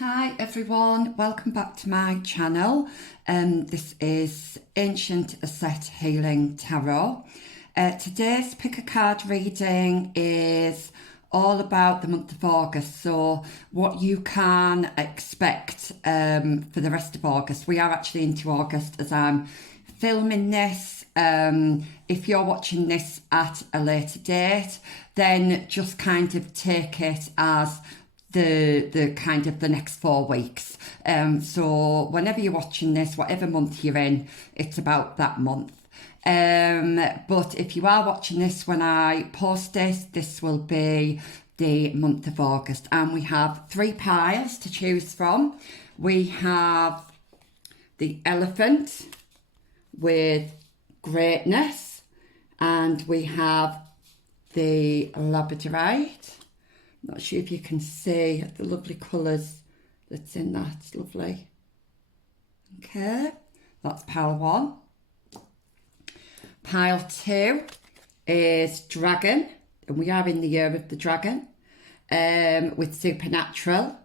Hi everyone, welcome back to my channel. This is Ancient Asset Healing Tarot. Today's pick a card reading is all about the month of August, so what you can expect for the rest of August. We are actually into August as I'm filming this. If you're watching this at a later date, then just kind of take it as the kind of the next 4 weeks. So whenever you're watching this, whatever month you're in, it's about that month. But if you are watching this when I post this will be the month of August, and we have 3 piles to choose from. We have the Elephant with Greatness, and we have the Labradorite. Not sure if you can see the lovely colours that's in that. It's lovely. Okay, that's pile 1. Pile 2 is Dragon, and we are in the year of the dragon, with Supernatural.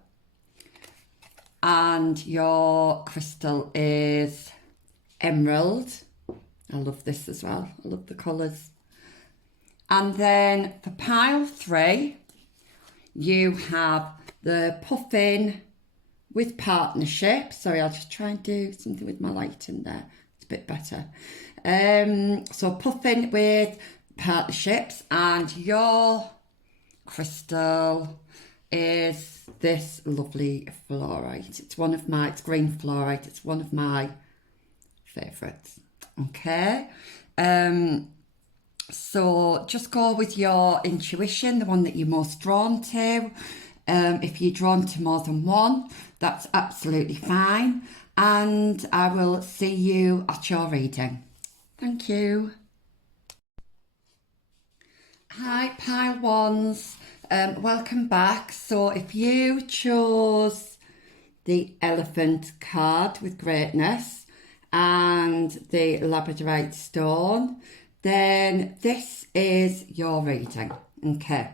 And your crystal is Emerald. I love this as well. I love the colours. And then for pile 3, you have the Puffin with Partnership. Sorry, I'll just try and do something with my lighting there. It's a bit better. So Puffin with Partnerships, and your crystal is this lovely fluorite. It's green fluorite. It's one of my favourites. Okay. So just go with your intuition, the one that you're most drawn to. If you're drawn to more than one, that's absolutely fine. And I will see you at your reading. Thank you. Hi, pile ones. Welcome back. So if you chose the Elephant card with Greatness and the Labradorite stone, then this is your reading. Okay,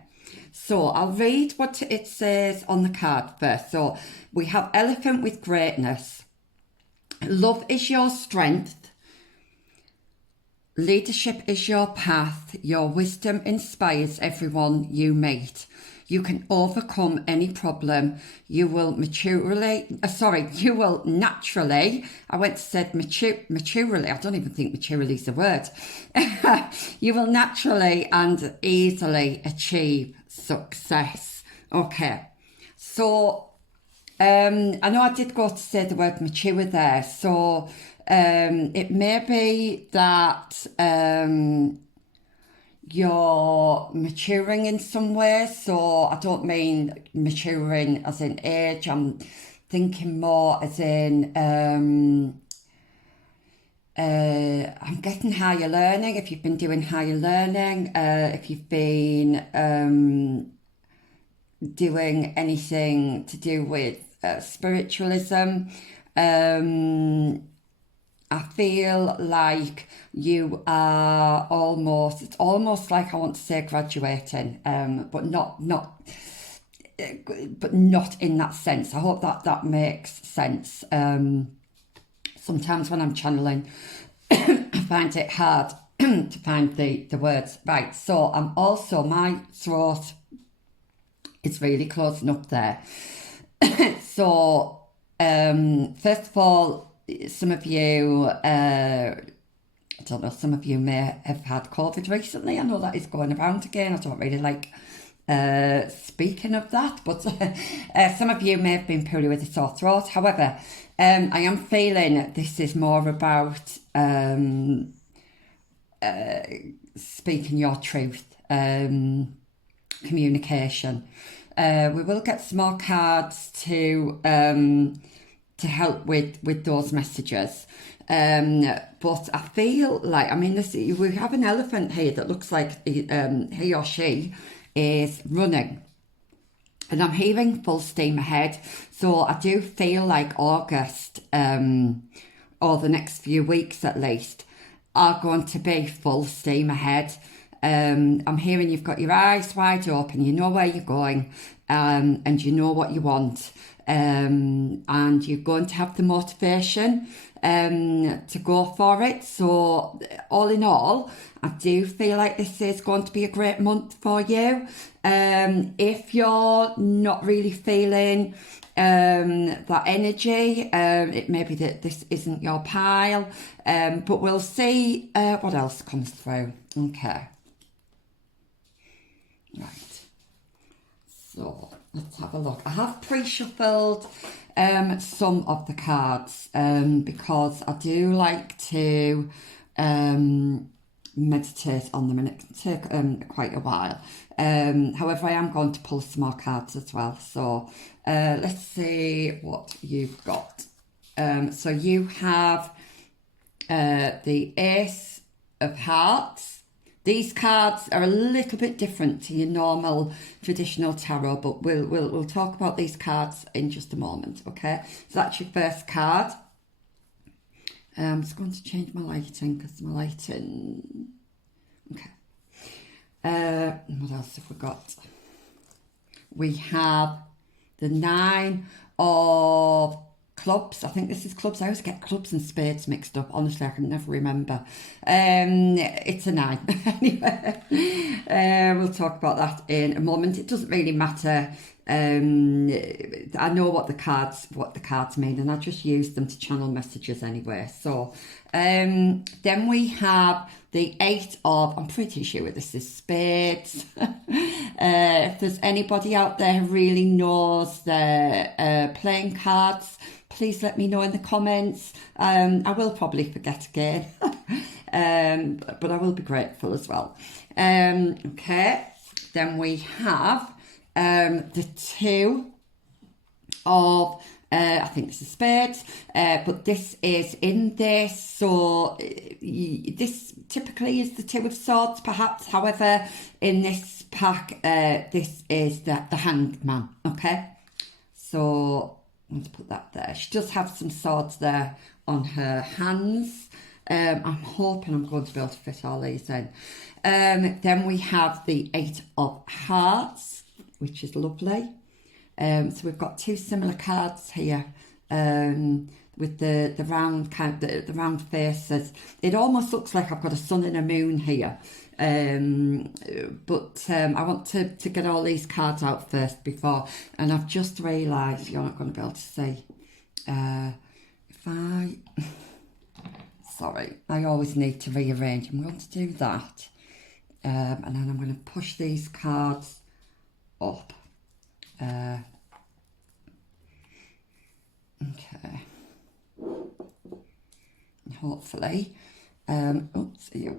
so I'll read what it says on the card first. So we have Elephant with Greatness. Love is your strength. Leadership is your path. Your wisdom inspires everyone you meet. You can overcome any problem. You will naturally, I went to said maturely, I don't even think maturely is a word. You will naturally and easily achieve success. Okay, so I know I did go to say the word mature there, so it may be that you're maturing in some way. So I don't mean maturing as in age, I'm thinking more as in I'm getting higher learning. If you've been doing higher learning, if you've been doing anything to do with spiritualism, I feel like you are it's almost like I want to say graduating, but not in that sense. I hope that makes sense. Sometimes when I'm channeling, I find it hard to find the words right. So I'm also, my throat is really closing up there. So first of all, some of you, I don't know, some of you may have had COVID recently. I know that is going around again. I don't really like speaking of that, but some of you may have been poorly with a sore throat. However, I am feeling this is more about speaking your truth, communication. We will get some more cards to help with those messages, but I feel like, I mean, we have an elephant here that looks like he or she is running, and I'm hearing full steam ahead. So I do feel like August, or the next few weeks at least, are going to be full steam ahead. I'm hearing you've got your eyes wide open, you know where you're going, and you know what you want. And you're going to have the motivation to go for it. So all in all, I do feel like this is going to be a great month for you. If you're not really feeling that energy, it may be that this isn't your pile, but we'll see what else comes through. Okay, right, so let's have a look. I have pre-shuffled some of the cards because I do like to meditate on them, and it can take quite a while. However, I am going to pull some more cards as well. So let's see what you've got. So you have the Ace of Hearts. These cards are a little bit different to your normal traditional tarot, but we'll talk about these cards in just a moment, okay? So that's your first card. I'm just going to change my lighting because my lighting... Okay. What else have we got? We have the Nine of Clubs. I think this is clubs. I always get clubs and spades mixed up. Honestly, I can never remember. It's a 9. Anyway, we'll talk about that in a moment. It doesn't really matter. I know what the cards mean, and I just use them to channel messages anyway. So then we have the 8 of, I'm pretty sure this is spades. If there's anybody out there who really knows their playing cards, please let me know in the comments. I will probably forget again, but I will be grateful as well. Okay, then we have the 2 of, I think this is spades, but this is in this, so this typically is the 2 of swords perhaps. However, in this pack, this is the Hanged Man, okay? So I'm going to put that there. She does have some swords there on her hands. I'm hoping I'm going to be able to fit all these in. Then we have the 8 of Hearts, which is lovely. So we've got 2 similar cards here with the round the round faces. It almost looks like I've got a sun and a moon here. But I want to get all these cards out first before, and I've just realised you're not going to be able to see. If I... Sorry, I always need to rearrange. I'm going to do that. And then I'm going to push these cards up. Okay. Hopefully, hopefully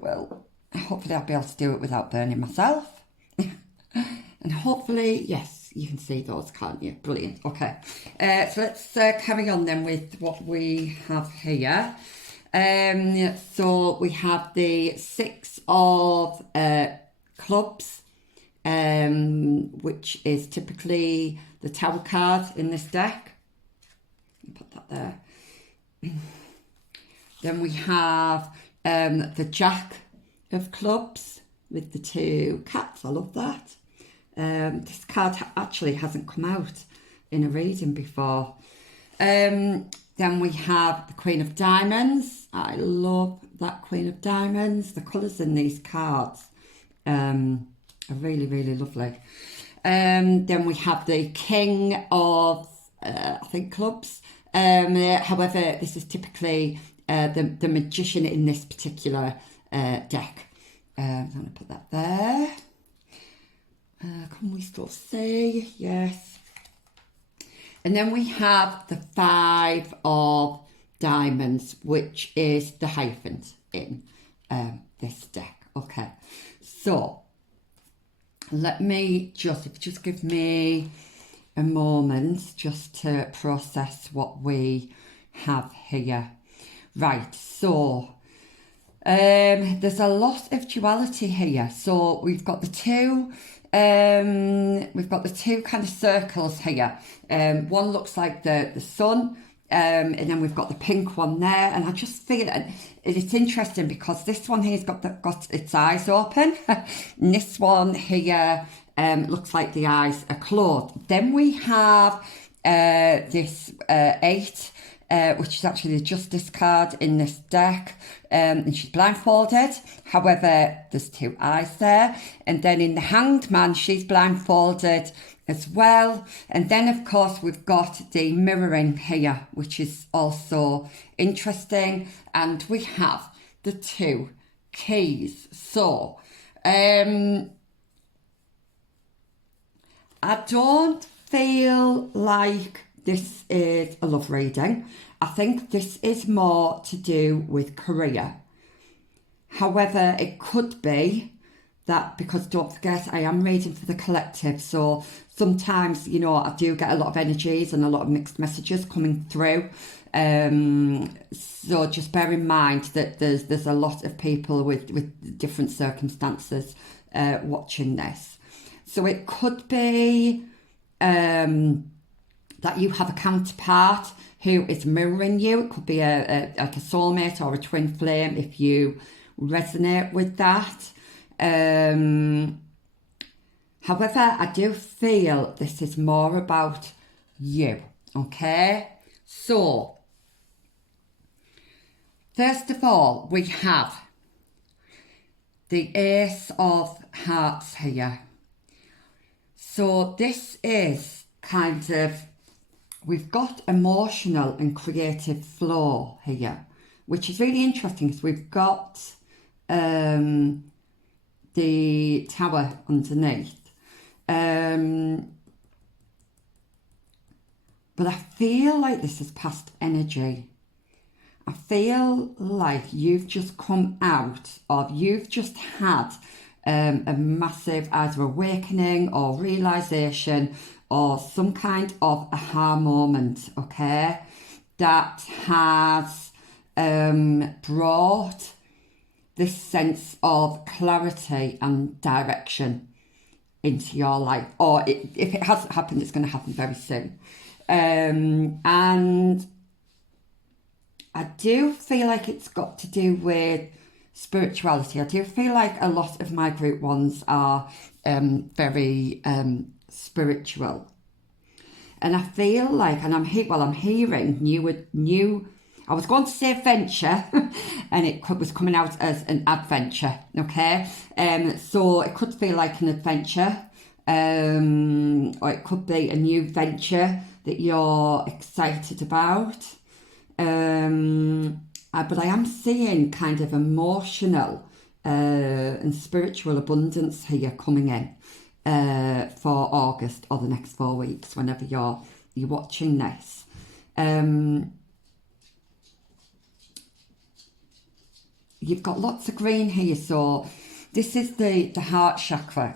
I'll be able to do it without burning myself. And hopefully, yes, you can see those, can't you? Brilliant. Okay. So let's carry on then with what we have here. So we have the 6 of clubs, which is typically the Tower card in this deck. Put that there. Then we have the Jack of clubs with the 2 cats. I love that. This card actually hasn't come out in a reading before. Then we have the Queen of Diamonds. I love that Queen of Diamonds. The colours in these cards are really, really lovely. Then we have the King of, I think, clubs. However, this is typically the magician in this particular deck. I'm going to put that there. Can we still see? Yes. And then we have the 5 of diamonds, which is the Hierophant in this deck. Okay, so let me just give me a moment just to process what we have here. Right, so there's a lot of duality here. So we've got the 2 kind of circles here. One looks like the sun, And then we've got the pink one there, and I just feel it's interesting because this one here's got its eyes open, and this one here looks like the eyes are closed. Then we have this 8, which is actually the Justice card in this deck, and she's blindfolded. However, there's 2 eyes there, and then in the Hanged Man, she's blindfolded as well. And then of course we've got the mirroring here, which is also interesting, and we have the 2 keys. So I don't feel like this is a love reading. I think this is more to do with career. However, it could be that, because don't forget, I am reading for the collective, so sometimes, you know, I do get a lot of energies and a lot of mixed messages coming through. So just bear in mind that there's a lot of people with different circumstances watching this. So it could be that you have a counterpart who is mirroring you. It could be like a soulmate or a twin flame if you resonate with that. However, I do feel this is more about you, okay? So, first of all, we have the Ace of Hearts here. So this is kind of, we've got emotional and creative flow here, which is really interesting because we've got the Tower underneath. But I feel like this is past energy. I feel like you've just come out of, you've just had a massive either awakening or realisation or some kind of aha moment, okay, that has brought this sense of clarity and direction into your life. Or if it hasn't happened, it's going to happen very soon. And I do feel like it's got to do with spirituality. I do feel like a lot of my group ones are very spiritual. And I feel like, and I'm hearing new, I was going to say adventure, and it was coming out as an adventure, okay? So it could feel like an adventure, or it could be a new venture that you're excited about. But I am seeing kind of emotional and spiritual abundance here coming in for August or the next 4 weeks, whenever you're watching this. You've got lots of green here, so this is the heart chakra.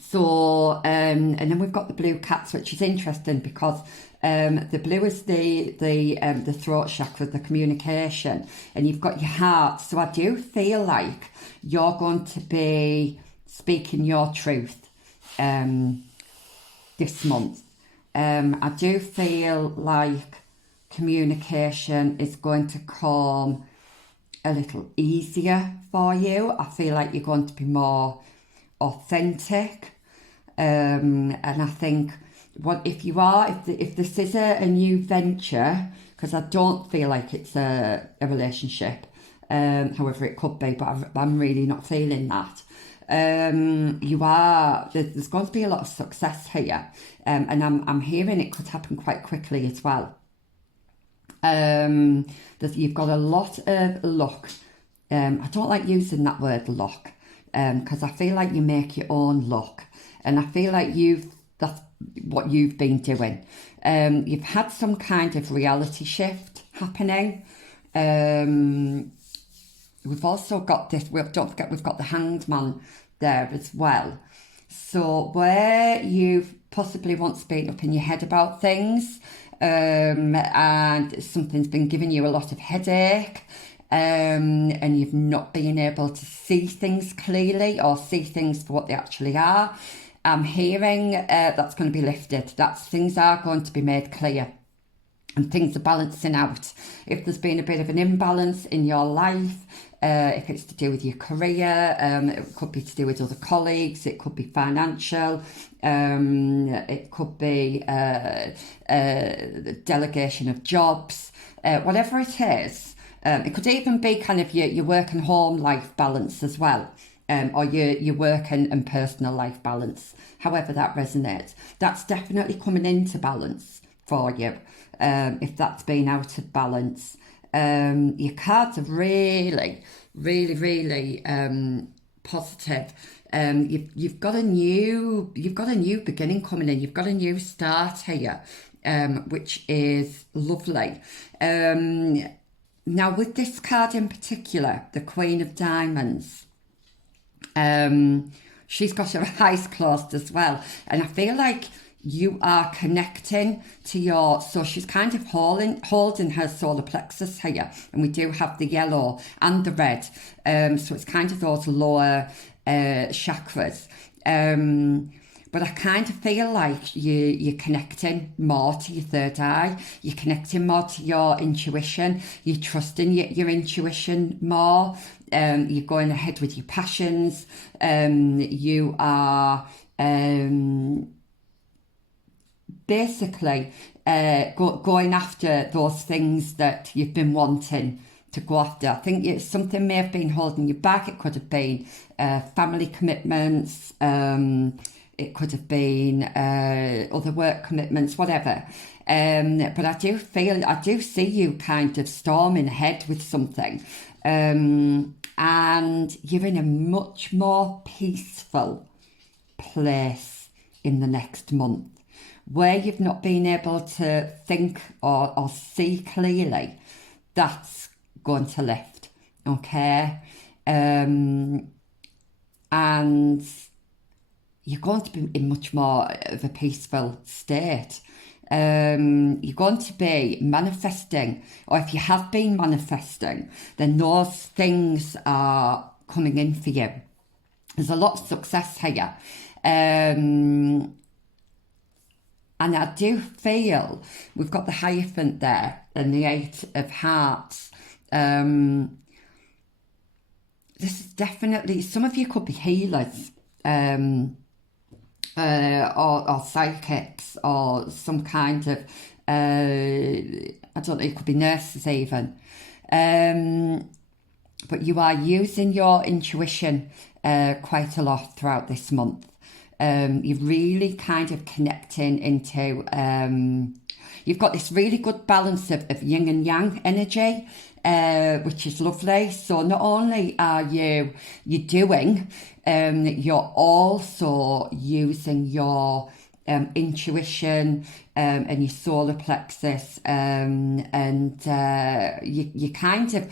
So and then we've got the blue cats, which is interesting because the blue is the throat chakra, the communication, and you've got your heart. So I do feel like you're going to be speaking your truth this month. I do feel like communication is going to come a little easier for you. I feel like you're going to be more authentic. And I think if this is a new venture, because I don't feel like it's a relationship, however it could be, but I'm really not feeling that. There's going to be a lot of success here, and I'm hearing it could happen quite quickly as well. That you've got a lot of luck. I don't like using that word luck, because I feel like you make your own luck, and I feel like that's what you've been doing. You've had some kind of reality shift happening. We've also got this, don't forget we've got the Hanged Man there as well. So where you've possibly once been up in your head about things, and something's been giving you a lot of headache, and you've not been able to see things clearly or see things for what they actually are, I'm hearing that's going to be lifted. Things are going to be made clear. and things are balancing out. If there's been a bit of an imbalance in your life, if it's to do with your career, it could be to do with other colleagues, it could be financial, it could be delegation of jobs, whatever it is. It could even be kind of your work and home life balance as well, or your work and personal life balance, however that resonates. That's definitely coming into balance for you, if that's been out of balance. Your cards are really, really, really positive. You've got a new beginning coming in. You've got a new start here, which is lovely. Now with this card in particular, the Queen of Diamonds, she's got her eyes closed as well, and I feel like you are connecting to so she's kind of holding her solar plexus here, and we do have the yellow and the red, so it's kind of those lower chakras, but I kind of feel like you're connecting more to your third eye, you're connecting more to your intuition, you're trusting your intuition more, you're going ahead with your passions, you are basically going after those things that you've been wanting to go after. I think something may have been holding you back. It could have been family commitments, it could have been other work commitments, whatever. But I do see you kind of storming ahead with something, and you're in a much more peaceful place in the next month, where you've not been able to think or see clearly. That's going to lift, okay? And you're going to be in much more of a peaceful state. You're going to be manifesting, or if you have been manifesting, then those things are coming in for you. There's a lot of success here. And I do feel we've got the Hierophant there and the Eight of Hearts. This is definitely, some of you could be healers, or psychics, or some kind of, I don't know, it could be nurses even. But you are using your intuition quite a lot throughout this month. You're really kind of connecting into, you've got this really good balance of yin and yang energy, which is lovely. So not only are you're doing, you're also using your intuition and your solar plexus, and you kind of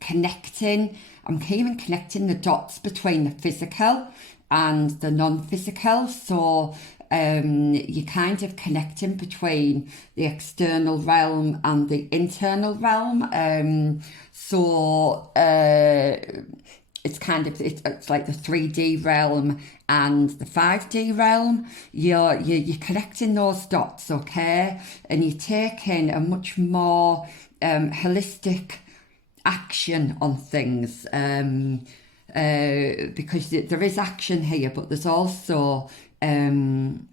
connecting. I'm even connecting the dots between the physical and the non-physical. So you're kind of connecting between the external realm and the internal realm. It's kind of, it's like the 3D realm and the 5D realm. You're connecting those dots, okay? And you're taking a much more holistic action on things, because there is action here, but there's also kind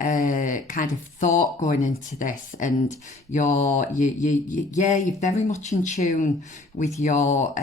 of thought going into this, and you're very much in tune with your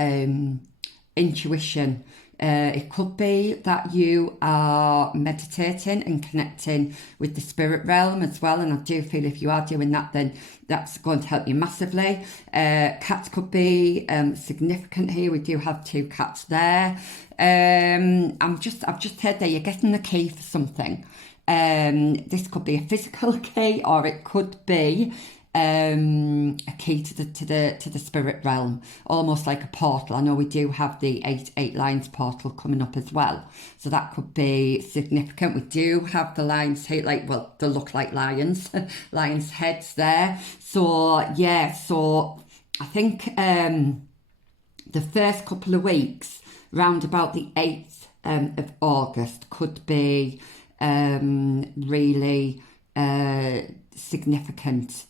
intuition. It could be that you are meditating and connecting with the spirit realm as well, and I do feel if you are doing that, then that's going to help you massively. Cats could be significant here. We do have 2 cats there. I've just heard that you're getting the key for something. This could be a physical key, or it could be a key to the spirit realm, almost like a portal. I know we do have the 8 lines portal coming up as well, so that could be significant. We do have the lions here, they look like lions, lions heads there. So yeah, so I think the first couple of weeks, round about the 8th of August, could be really significant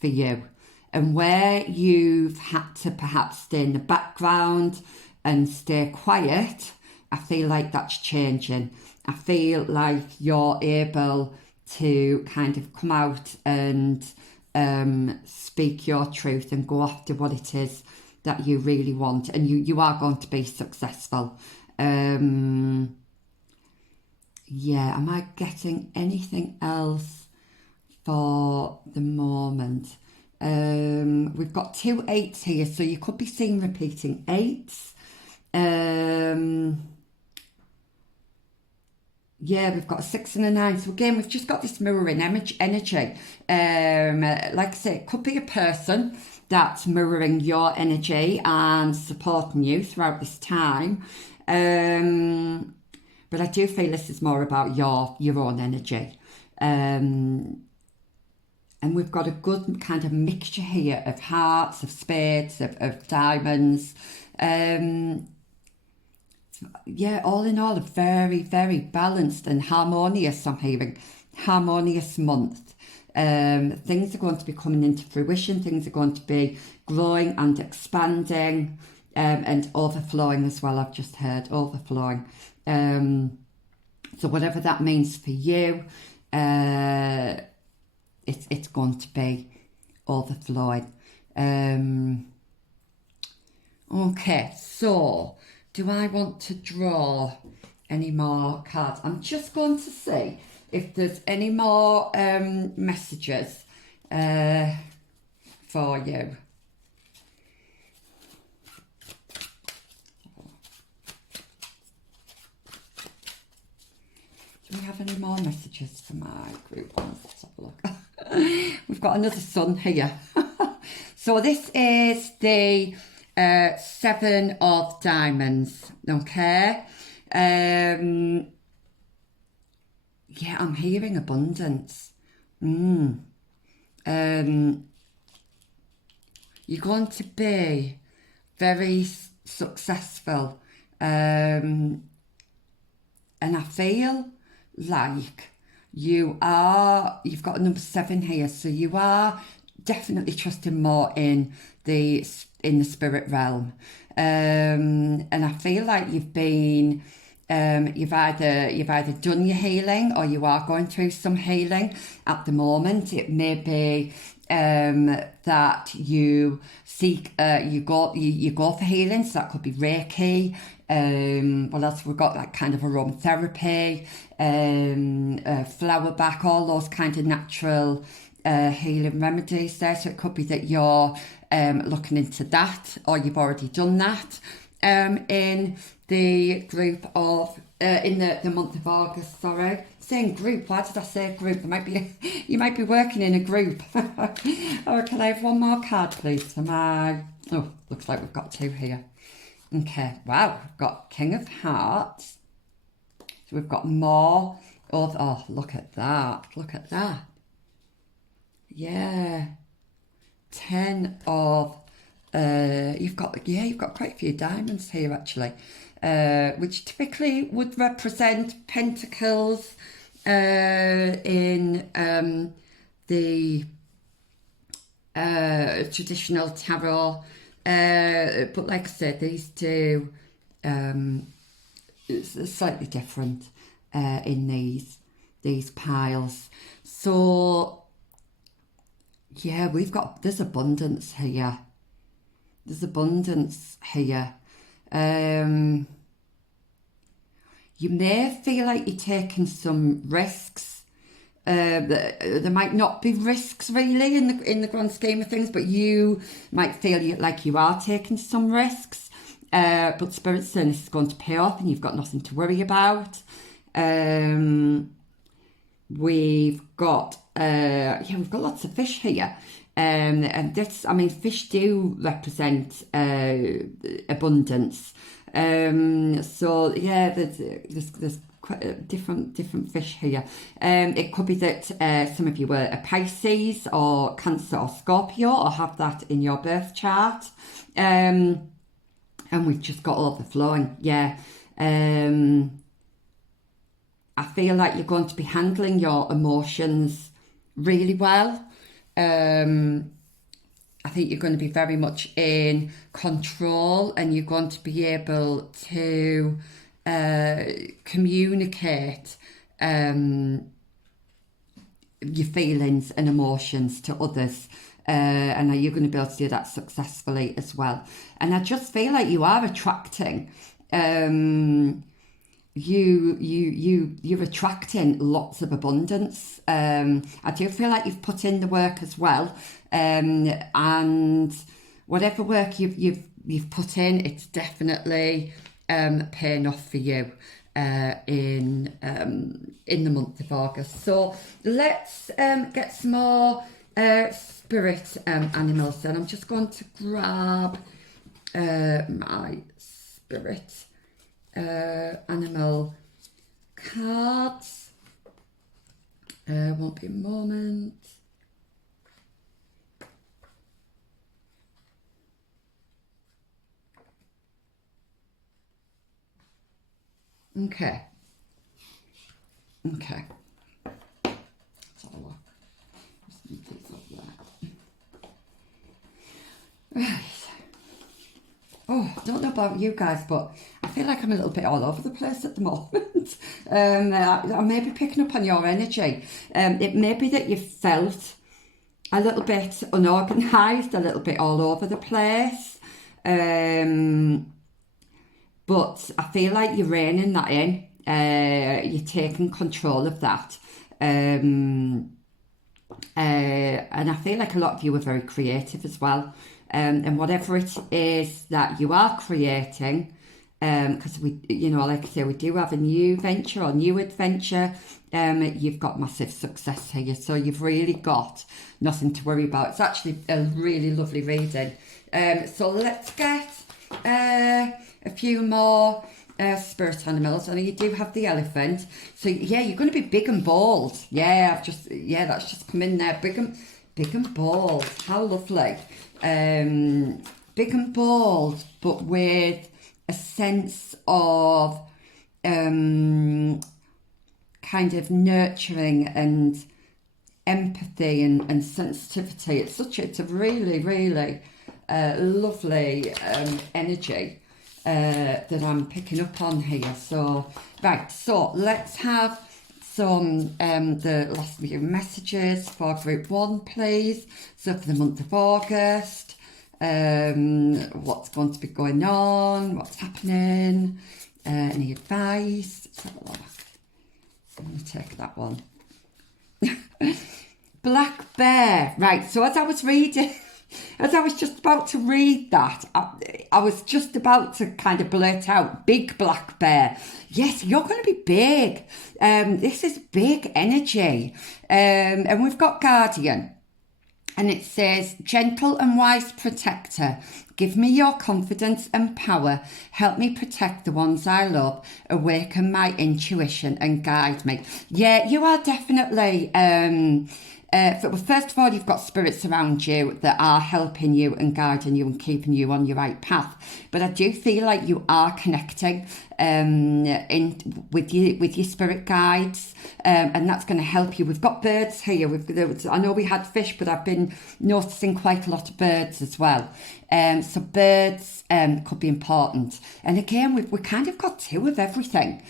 for you. And where you've had to perhaps stay in the background and stay quiet, I feel like that's changing. I feel like you're able to kind of come out and speak your truth and go after what it is that you really want, and you are going to be successful. Yeah, am I getting anything else for the moment? We've got 2 8s here, so you could be seeing repeating 8s. Yeah, we've got a 6 and a 9. So again, we've just got this mirroring energy. Like I say, it could be a person that's mirroring your energy and supporting you throughout this time. But I do feel this is more about your own energy. And we've got a good kind of mixture here of hearts, of spades, of diamonds. Yeah, all in all, a very, very balanced and harmonious, I'm hearing, harmonious month. Things are going to be coming into fruition. Things are going to be growing and expanding, and overflowing as well. I've just heard overflowing. So whatever that means for you, it's going to be overflowing. Okay, so do I want to draw any more cards? I'm just going to see if there's any more messages for you. Do we have any more messages for my group? Let's have a look. We've got another sun here. So this is the 7 of diamonds, okay? Yeah, I'm hearing abundance. You're going to be very successful, and I feel like you've got a number 7 here, so you are definitely trusting more in the spirit realm, and I feel like you've either done your healing or you are going through some healing at the moment. It may be that you seek you go for healing, so that could be Reiki. What else we've got? Like kind of aromatherapy, flower back, all those kind of natural healing remedies there. So it could be that you're looking into that, or you've already done that in the group of in the month of August. Sorry, saying group. Why did I say group? There might be you might be working in a group. Or can I have one more card, please, for my? Oh, looks like we've got 2 here. Okay, wow, we've got King of Hearts. So we've got more of. Oh, look at that! Look at that! Yeah, 10 of. You've got quite a few diamonds here actually, which typically would represent pentacles in the traditional tarot. But like I said, these two it's slightly different in these piles. So yeah, there's abundance here. There's abundance here. You may feel like you're taking some risks. There might not be risks really in the grand scheme of things, but you might feel like you are taking some risks. But Spirit's saying this is going to pay off, and you've got nothing to worry about. We've got lots of fish here. And this, I mean, fish do represent abundance. So yeah, there's quite different fish here. It could be that some of you were a Pisces or Cancer or Scorpio, or have that in your birth chart. And we've just got overflowing. Yeah. I feel like you're going to be handling your emotions really well. I think you're going to be very much in control, and you're going to be able to communicate your feelings and emotions to others. And you're going to be able to do that successfully as well. And I just feel like you are attracting you're attracting lots of abundance. I do feel like you've put in the work as well, and whatever work you've put in, it's definitely paying off for you in the month of August. So let's get some more spirit animals. Then I'm just going to grab my spirit animal cards. Won't be a moment. Okay. Let's have a look. Just move these up there. Right. Oh, I don't know about you guys, but I feel like I'm a little bit all over the place at the moment. I may be picking up on your energy. It may be that you felt a little bit unorganised, a little bit all over the place. But I feel like you're reining that in. You're taking control of that. And I feel like a lot of you are very creative as well. And whatever it is that you are creating, because we, like I say, we do have a new venture or new adventure. You've got massive success here, so you've really got nothing to worry about. It's actually a really lovely reading. So let's get a few more spirit animals. And you do have the elephant. So yeah, you're going to be big and bold. Yeah, that's just come in there. Big and bold. How lovely. Big and bold, but with a sense of kind of nurturing and empathy and sensitivity. It's a really, really lovely energy that I'm picking up on here. So, right, so let's have some the last few messages for group 1, please. So for the month of August, what's going to be going on, what's happening, any advice? Let's have a look. I'm going to take that one. Black bear. Right, so as I was just about to read that, I was just about to kind of blurt out, big black bear. Yes, you're going to be big. This is big energy. And we've got Guardian. And it says, gentle and wise protector, give me your confidence and power. Help me protect the ones I love. Awaken my intuition and guide me. Yeah, you are definitely... first of all, you've got spirits around you that are helping you and guiding you and keeping you on your right path. But I do feel like you are connecting with your spirit guides, and that's going to help you. We've got birds here. I know we had fish, but I've been noticing quite a lot of birds as well. So birds could be important. And again, we kind of got 2 of everything.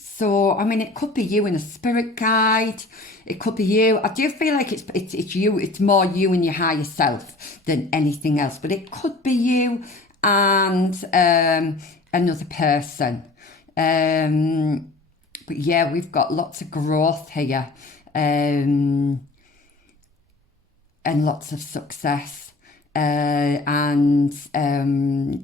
So, I mean, it could be you and a spirit guide. It could be you. I do feel like it's you. It's more you and your higher self than anything else. But it could be you and another person. But yeah, we've got lots of growth here. And lots of success. And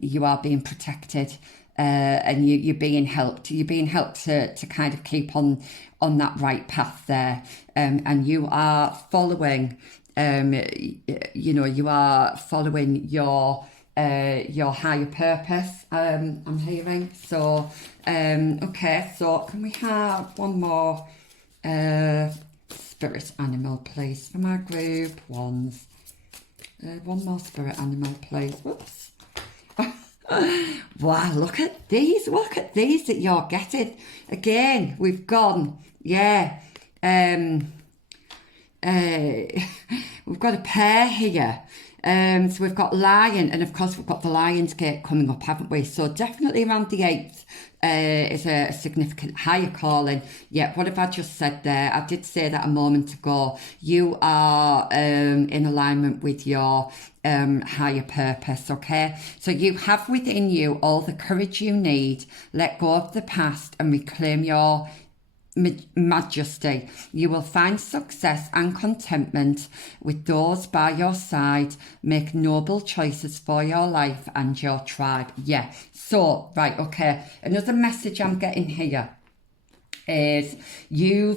you are being protected. And you're being helped. You're being helped to kind of keep on that right path there, and you are following. You are following your higher purpose. I'm hearing. So, okay. So can we have one more spirit animal, please, for my group ones? One more spirit animal, please. Whoops. Wow, look at these that you're getting. Again, we've gone, yeah, we've got a pair here. So we've got Lion, and of course we've got the Lion's Gate coming up, haven't we? So definitely around the 8th is a significant higher calling. Yeah, what have I just said there? I did say that a moment ago. You are in alignment with your higher purpose, okay? So you have within you all the courage you need. Let go of the past and reclaim your majesty. You will find success and contentment with those by your side. Make noble choices for your life and your tribe. Yeah. So, right, okay. Another message I'm getting here is you're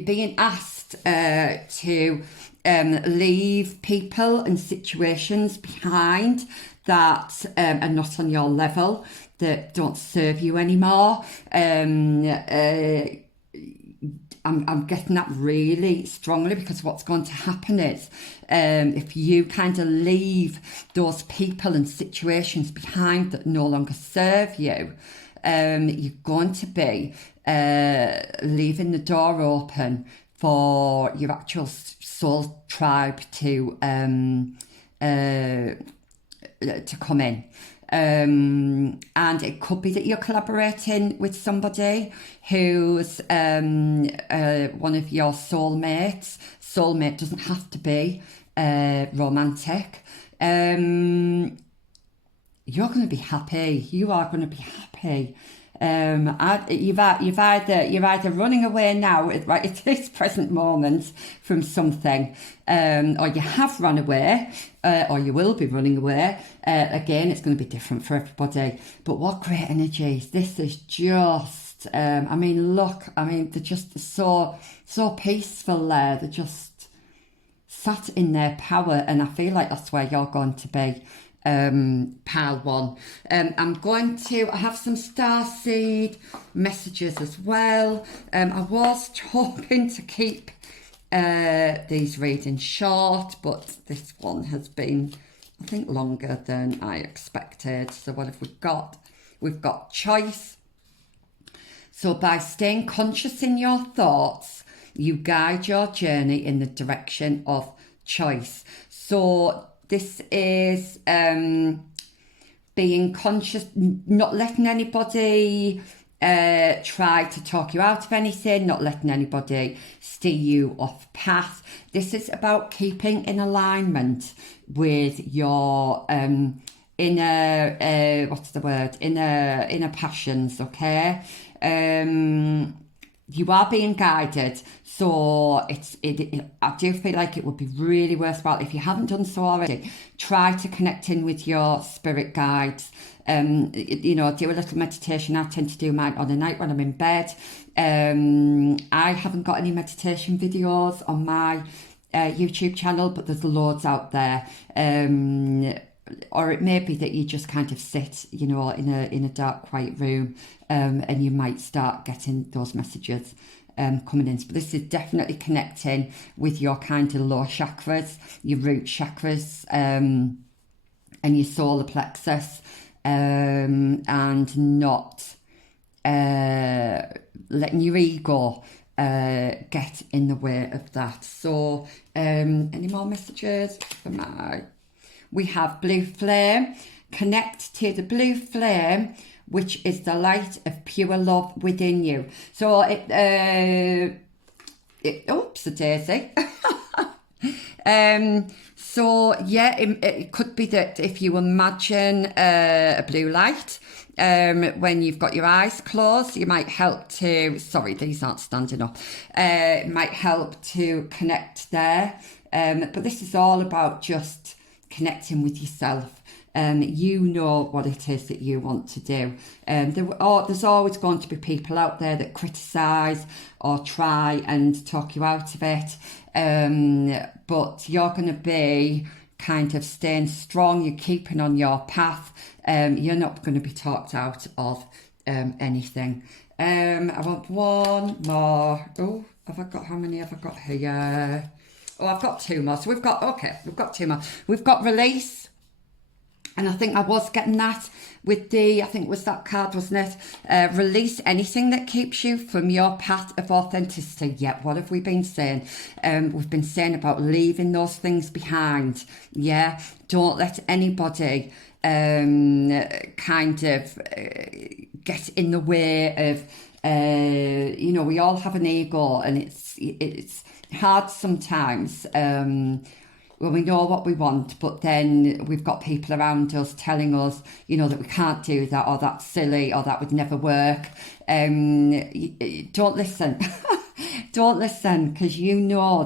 being asked to leave people and situations behind that are not on your level, that don't serve you anymore. I'm getting that really strongly, because what's going to happen is if you kind of leave those people and situations behind that no longer serve you, you're going to be leaving the door open for your actual soul tribe to come in. And it could be that you're collaborating with somebody who's one of your soulmates. Soulmate doesn't have to be romantic. You're going to be happy. You are going to be happy. You're either running away now, right, at this present moment, from something, or you have run away, or you will be running away. Again, it's going to be different for everybody. But what great energies! This is just, look, they're just so peaceful there. They're just sat in their power, and I feel like that's where you're going to be. Pile 1. I have some starseed messages as well. I was hoping to keep these readings short, but this one has been, I think, longer than I expected. So what have we got? We've got choice. So by staying conscious in your thoughts, you guide your journey in the direction of choice. So this is being conscious, not letting anybody try to talk you out of anything, not letting anybody steer you off path. This is about keeping in alignment with your inner passions, okay? You are being guided, so I do feel like it would be really worthwhile, if you haven't done so already, try to connect in with your spirit guides. Do a little meditation. I tend to do mine on a night when I'm in bed. I haven't got any meditation videos on my YouTube channel, but there's loads out there. Or it may be that you just kind of sit, in a dark, quiet room, and you might start getting those messages coming in. But this is definitely connecting with your kind of low chakras, your root chakras, and your solar plexus, and not letting your ego get in the way of that. So, any more messages for my... We have blue flame. Connect to the blue flame, which is the light of pure love within you. So oops, a daisy. It could be that if you imagine a blue light, when you've got your eyes closed, you might help to, sorry, these aren't standing up. It might help to connect there. But this is all about just connecting with yourself. You know what it is that you want to do. There's always going to be people out there that criticise or try and talk you out of it. But you're going to be kind of staying strong. You're keeping on your path. You're not going to be talked out of anything. I want one more. Oh, how many have I got here? Oh, I've got two more. So we've got two more. We've got release. And I think I was getting that with the, I think it was that card, wasn't it? Release anything that keeps you from your path of authenticity. Yeah, what have we been saying? We've been saying about leaving those things behind. Yeah, don't let anybody kind of get in the way of, we all have an ego, and it's hard sometimes. Well, we know what we want, but then we've got people around us telling us, that we can't do that, or that's silly, or that would never work. Don't listen. Don't listen, because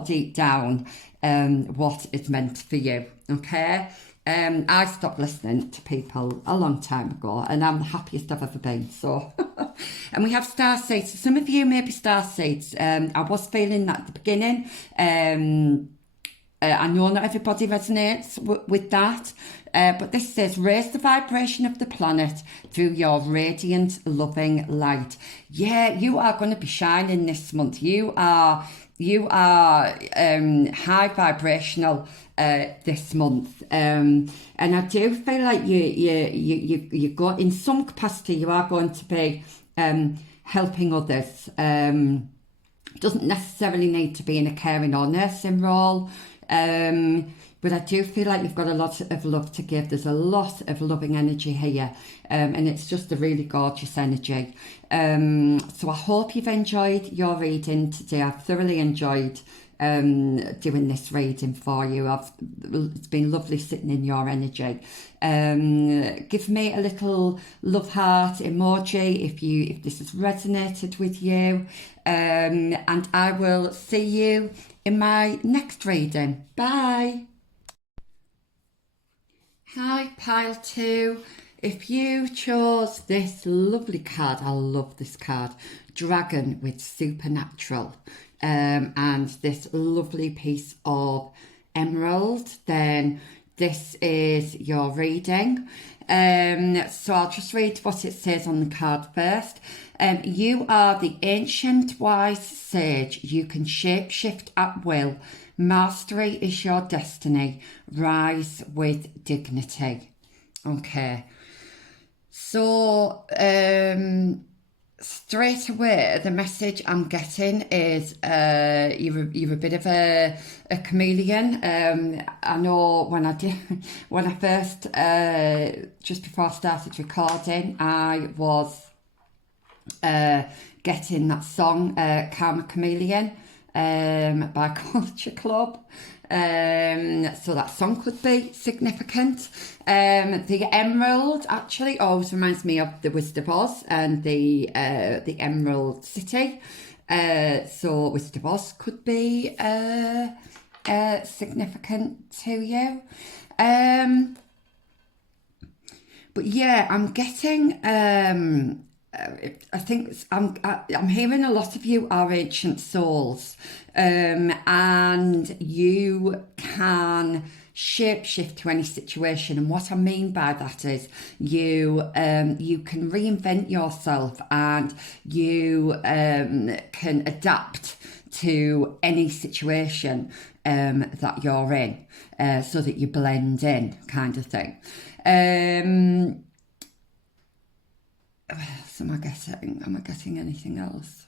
deep down what is meant for you, okay? I stopped listening to people a long time ago, and I'm the happiest I've ever been. So, and we have star seeds. Some of you may be star seeds. I was feeling that at the beginning. I know not everybody resonates with that, but this says, raise the vibration of the planet through your radiant, loving light. Yeah, you are going to be shining this month. You are high vibrational this month, and I do feel like you go in some capacity. You are going to be helping others. Doesn't necessarily need to be in a caring or nursing role. But I do feel like you've got a lot of love to give. There's a lot of loving energy here, and it's just a really gorgeous energy. So I hope you've enjoyed your reading today. I've thoroughly enjoyed doing this reading for you. It's been lovely sitting in your energy. Give me a little love heart emoji if this has resonated with you, and I will see you in my next reading. Bye. Hi, pile 2. If you chose this lovely card, I love this card, Dragon with Supernatural, and this lovely piece of emerald, then this is your reading. So I'll just read what it says on the card first. You are the ancient wise sage. You can shapeshift at will. Mastery is your destiny. Rise with dignity. Okay. So, straight away, the message I'm getting is you're a bit of a chameleon. I know when I first, just before I started recording, I was getting that song, Karma Chameleon, by Culture Club. So that song could be significant. The emerald actually always reminds me of the Wizard of Oz and the Emerald City. So Wizard of Oz could be significant to you. But yeah, I'm getting I think I'm hearing a lot of you are ancient souls, and you can shapeshift to any situation. And what I mean by that is you can reinvent yourself, and you can adapt to any situation that you're in, so that you blend in, kind of thing. So am I getting anything else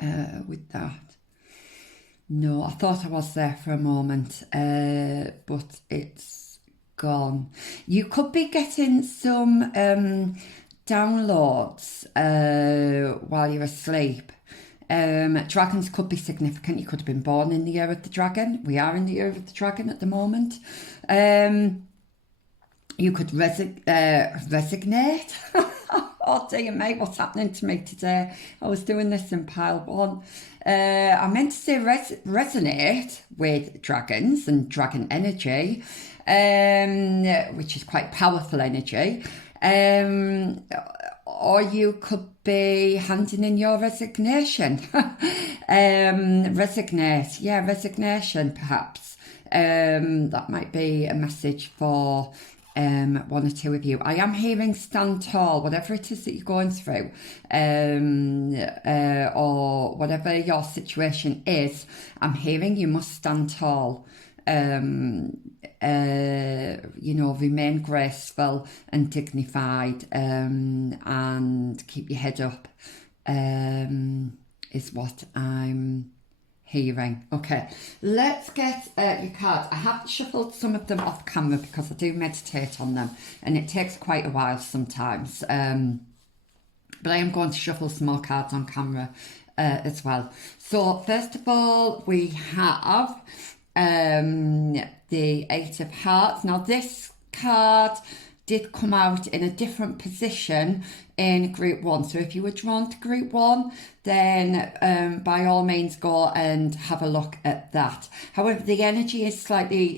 with that? No, I thought I was there for a moment, but it's gone. You could be getting some downloads while you're asleep. Dragons could be significant. You could have been born in the year of the dragon. We are in the year of the dragon at the moment. You could resignate. Oh dear me, what's happening to me today? I was doing this in pile 1. I meant to say resonate with dragons and dragon energy, which is quite powerful energy. Or you could be handing in your resignation. Resignation perhaps. That might be a message for one or two of you. I am hearing stand tall, whatever it is that you're going through, or whatever your situation is. I'm hearing you must stand tall. you know, remain graceful and dignified, and keep your head up, is what I'm hearing. Okay, let's get your cards. I have shuffled some of them off camera because I do meditate on them and it takes quite a while sometimes. But I am going to shuffle some more cards on camera as well. So first of all, we have the Eight of Hearts. Now this card did come out in a different position in group one. So if you were drawn to group one, then by all means go and have a look at that. However, the energy is slightly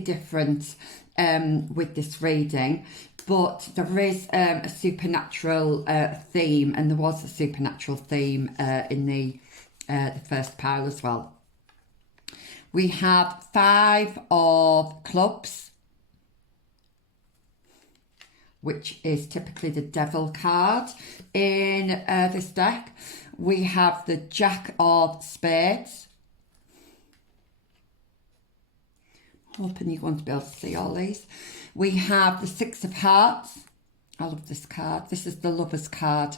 different with this reading, but there is a supernatural theme, and there was a supernatural theme in the first pile as well. We have Five of Clubs, which is typically the Devil card in this deck. We have the Jack of Spades. Hoping you're going to be able to see all these. We have the Six of Hearts. I love this card. This is the Lover's card.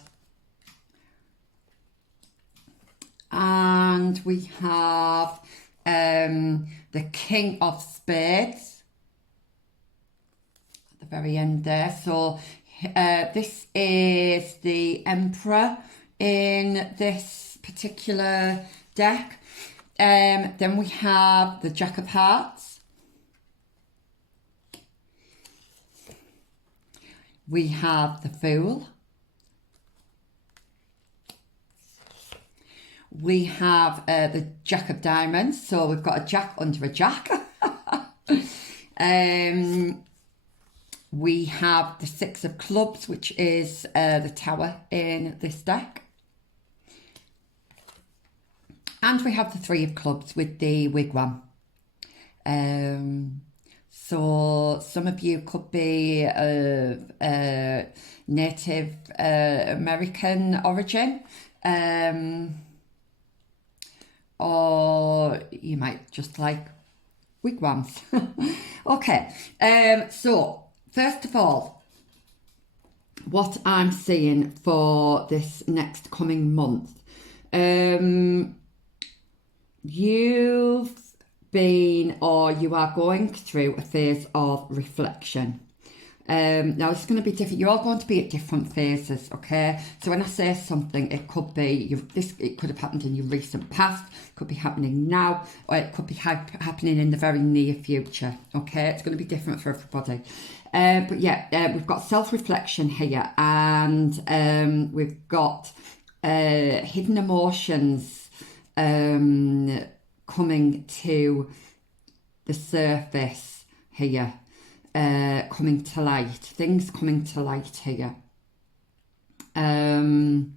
And we have the King of Spades at the very end there. So this is the Emperor in this particular deck. Then we have the Jack of Hearts. We have the Fool. We have the Jack of Diamonds. So we've got a Jack under a Jack. We have the Six of Clubs, which is the Tower in this deck. And we have the Three of Clubs with the Wigwam. So some of you could be Native American origin. Or you might just like wigwams. Okay, so first of all, what I'm seeing for this next coming month, you've been or you are going through a phase of reflection. Now it's going to be different. You're all going to be at different phases, okay? So when I say something, it could be it could have happened in your recent past, could be happening now, or it could be happening in the very near future, okay? It's going to be different for everybody. But yeah, we've got self-reflection here, and we've got hidden emotions coming to the surface here. Coming to light, things coming to light here. I'm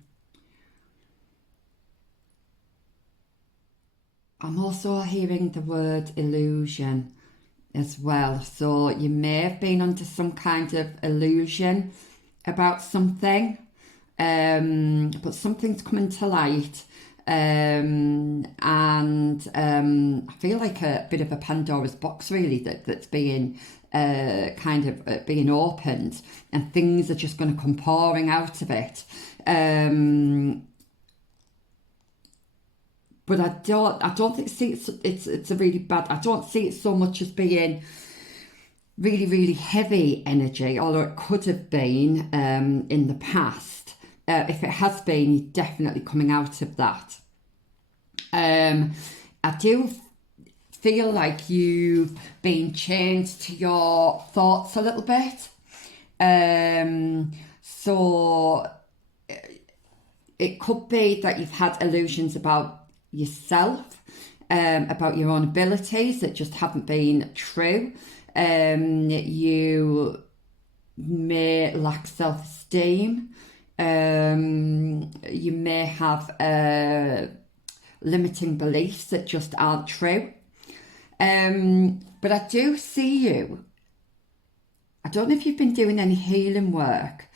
also hearing the word illusion as well. So you may have been under some kind of illusion about something, but something's coming to light. And I feel like a bit of a Pandora's box really that's being being opened, and things are just going to come pouring out of it. But I don't see it's a really bad. I don't see it so much as being really, really heavy energy, although it could have been in the past. If it has been, you're definitely coming out of that. I do feel like you've been chained to your thoughts a little bit. So it could be that you've had illusions about yourself, about your own abilities that just haven't been true. You may lack self-esteem. You may have limiting beliefs that just aren't true. But I do see you. I don't know if you've been doing any healing work,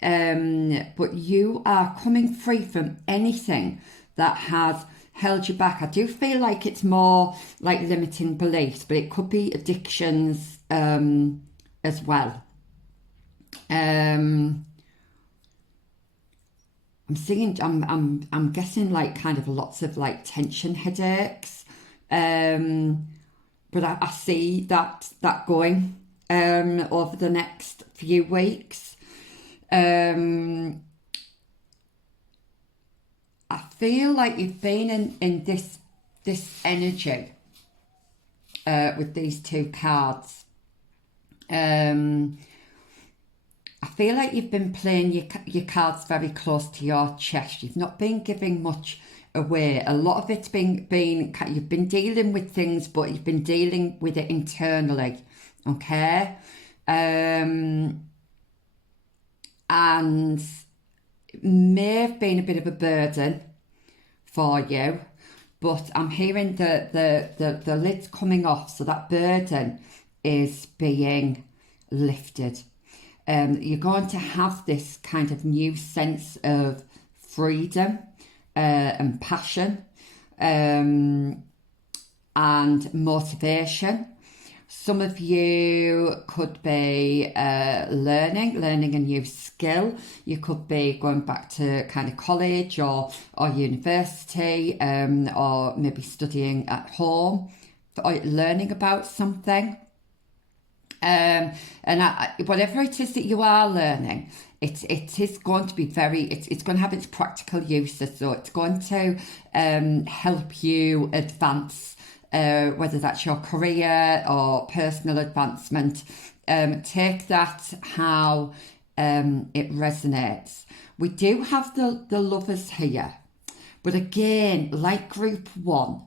but you are coming free from anything that has held you back. I do feel like it's more like limiting beliefs, but it could be addictions as well. I'm guessing like kind of lots of like tension headaches. But I see that going over the next few weeks. I feel like you've been in this energy with these two cards. I feel like you've been playing your cards very close to your chest. You've not been giving much away. A lot of it's been you've been dealing with things, but you've been dealing with it internally. Okay, and it may have been a bit of a burden for you, but I'm hearing the lid's coming off, so that burden is being lifted. You're going to have this kind of new sense of freedom and passion and motivation. Some of you could be learning a new skill. You could be going back to kind of college or university, or maybe studying at home, or learning about something. And whatever it is that you are learning, it is going to be it's going to have its practical uses, so it's going to help you advance, whether that's your career or personal advancement. Take that how it resonates. We do have the lovers here, but again, like group one,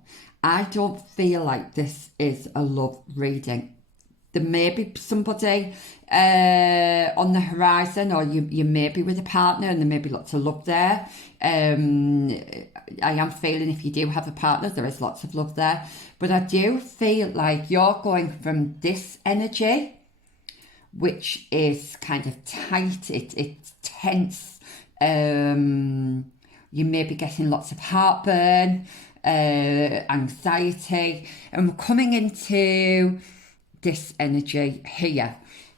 I don't feel like this is a love reading. There may be somebody on the horizon, or you may be with a partner and there may be lots of love there. I am feeling if you do have a partner, there is lots of love there. But I do feel like you're going from this energy, which is kind of tight, it's tense. You may be getting lots of heartburn, anxiety, and we're coming into this energy here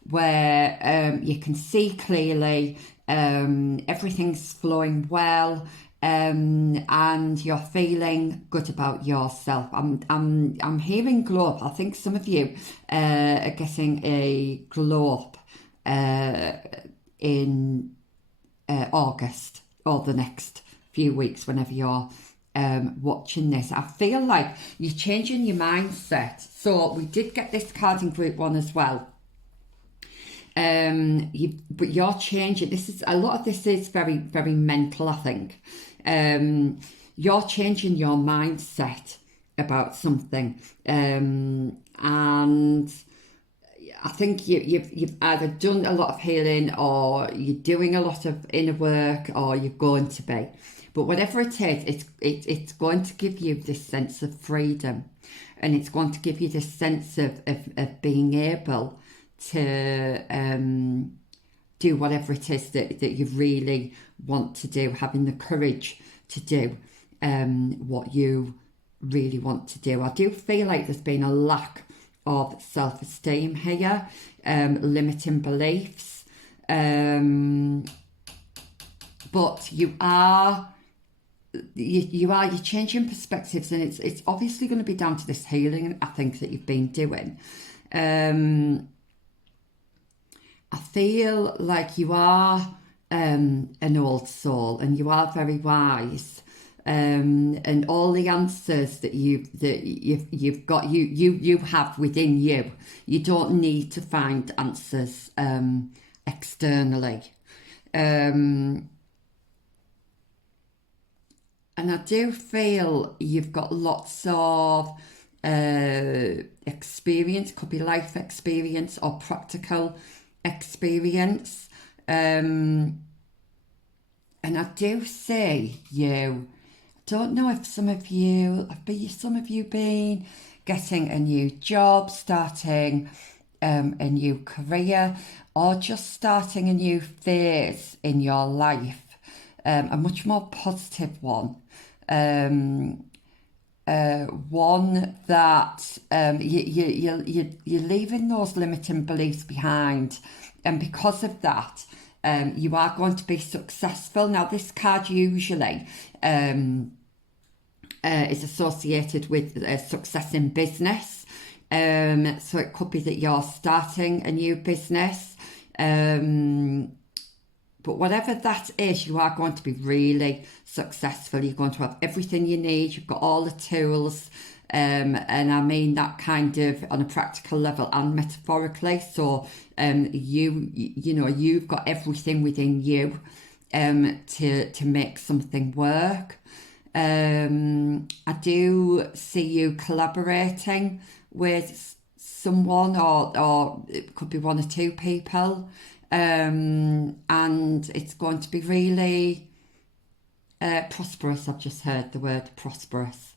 where you can see clearly, everything's flowing well, and you're feeling good about yourself. I'm hearing glow up. I think some of you are getting a glow up in August or the next few weeks, whenever you're watching this. I feel like you're changing your mindset. So we did get this card in group one as well. But you're changing. This is a lot of this is very, very mental, I think. You're changing your mindset about something, and I think you've either done a lot of healing, or you're doing a lot of inner work, or you're going to be. But whatever it is, it's going to give you this sense of freedom, and it's going to give you this sense of being able to do whatever it is that you really want to do, having the courage to do what you really want to do. I do feel like there's been a lack of self-esteem here, limiting beliefs, but you're changing perspectives, and it's obviously going to be down to this healing, I think, that you've been doing. I feel like you are an old soul, and you are very wise, and all the answers that you've got, you have within you. You don't need to find answers externally. And I do feel you've got lots of experience, could be life experience or practical experience. And I do see you. I don't know if some of you been getting a new job, starting a new career, or just starting a new phase in your life, a much more positive one. one that you're leaving those limiting beliefs behind, and because of that, you are going to be successful. Now, this card usually is associated with success in business. So it could be that you're starting a new business. But whatever that is, you are going to be really successful. You're going to have everything you need. You've got all the tools. And I mean that kind of on a practical level and metaphorically. So you know, you've got everything within you to make something work. I do see you collaborating with someone, or it could be one or two people, and it's going to be really prosperous. I've just heard the word prosperous.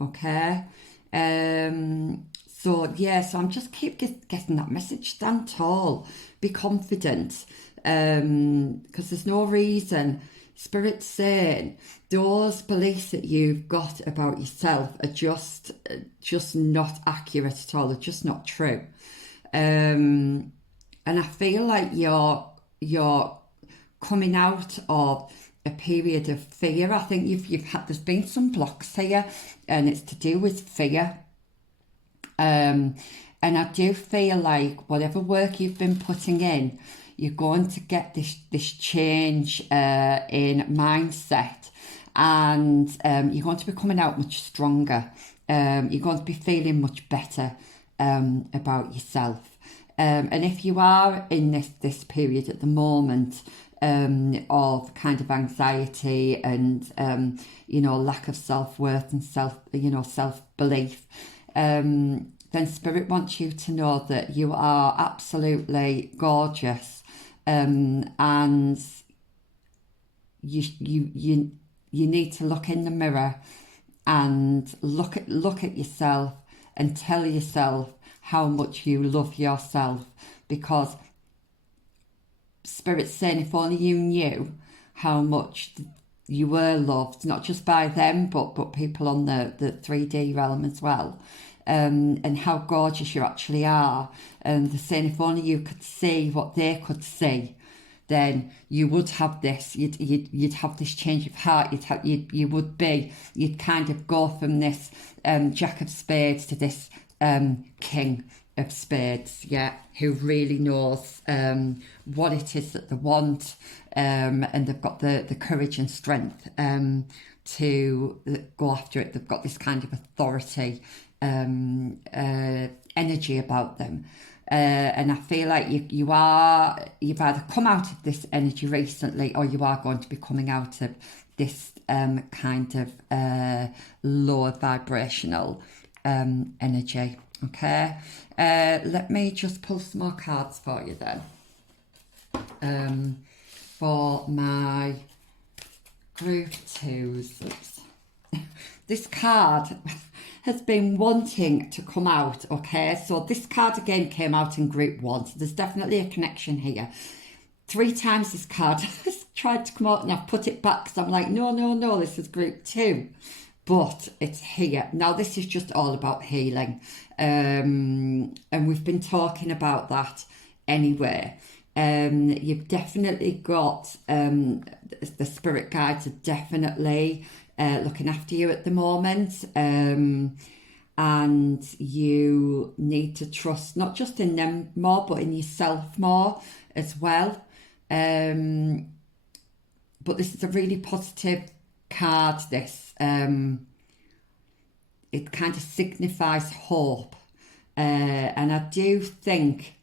Okay. So yeah, so I'm just keep getting that message. Stand tall, be confident, because there's no reason. Spirit's saying those beliefs that you've got about yourself are just not accurate at all. They're just not true. And I feel like you're coming out of a period of fear. I think there's been some blocks here, and it's to do with fear. And I do feel like whatever work you've been putting in, you're going to get this change in mindset, and you're going to be coming out much stronger. You're going to be feeling much better about yourself. And if you are in this period at the moment of kind of anxiety and you know, lack of self-worth and self-belief, then Spirit wants you to know that you are absolutely gorgeous. And you need to look in the mirror and look at yourself and tell yourself how much you love yourself, because Spirit's saying if only you knew how much you were loved, not just by them but people on the 3D realm as well. And how gorgeous you actually are. And they're saying if only you could see what they could see, then you would have this. You'd have this change of heart. You'd kind of go from this Jack of Spades to this King of Spades. Yeah, who really knows what it is that they want, and they've got the courage and strength to go after it. They've got this kind of authority. Energy about them, and I feel like you've either come out of this energy recently, or you are going to be coming out of this kind of lower vibrational energy. Okay, let me just pull some more cards for you then, for my group twos. Oops. This card has been wanting to come out, okay? So this card again came out in group 1, so there's definitely a connection here. 3 times this card has tried to come out, and I've put it back because I'm like, no, this is group 2. But it's here. Now, this is just all about healing. And we've been talking about that anyway. You've definitely got, the spirit guides are definitely looking after you at the moment, and you need to trust not just in them more but in yourself more as well. But this is a really positive card, this. It kind of signifies hope, and I do think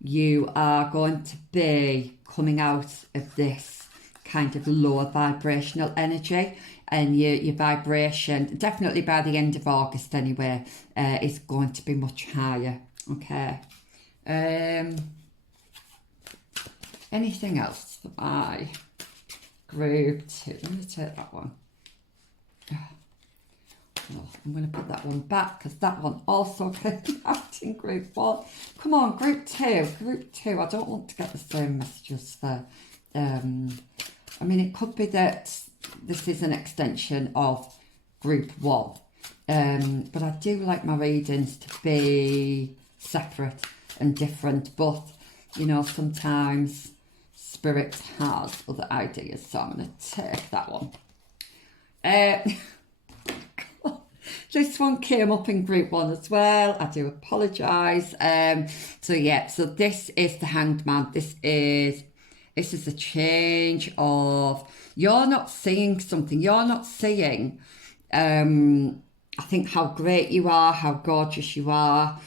you are going to be coming out of this kind of lower vibrational energy, and your vibration, definitely by the end of August anyway, is going to be much higher. Okay. Anything else for my group 2? Let me take that one. Oh, I'm going to put that one back because that one also came out in group 1. Come on, group 2. Group 2. I don't want to get the same messages for... I mean, it could be that this is an extension of group 1. But I do like my readings to be separate and different, but you know, sometimes Spirit has other ideas, so I'm going to take that one. This one came up in group 1 as well. I do apologise. So yeah, so this is the Hanged Man. This is a change of, you're not seeing something. You're not seeing, I think, how great you are, how gorgeous you are.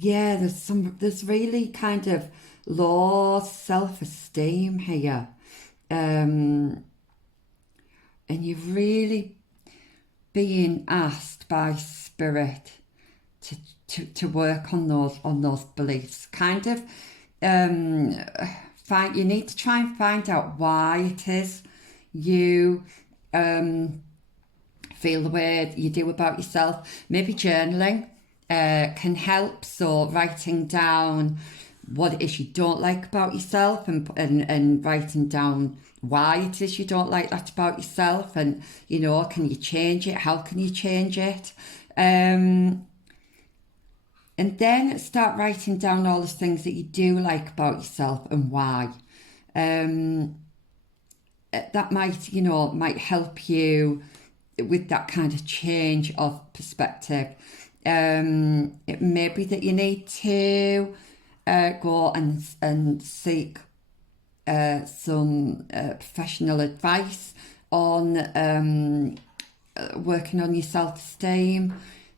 Yeah, there's really kind of low self-esteem here. And you're really being asked by Spirit to work on those beliefs. Kind of you need to try and find out why it is you feel the way you do about yourself. Maybe journaling can help. So writing down what it is you don't like about yourself, and writing down why it is you don't like that about yourself, and you know, can you change it? How can you change it? And then start writing down all the things that you do like about yourself and why. That might help you with that kind of change of perspective. It may be that you need to go and seek some professional advice on working on your self-esteem.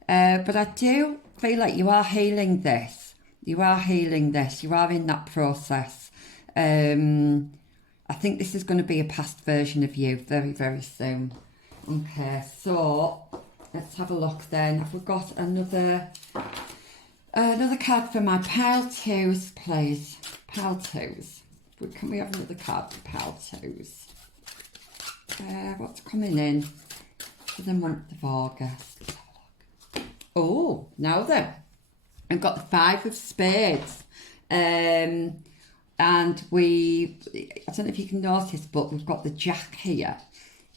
But I do feel like you are healing this. You are healing this. You are in that process. I think this is going to be a past version of you very, very soon. Okay, so let's have a look then. Have we got another card for my pile twos, please? Pile twos. Can we have another card for pile twos? What's coming in for the month of August? Let's have a look. Oh, now then, I've got the 5 of Spades. And I don't know if you can notice, but we've got the Jack here.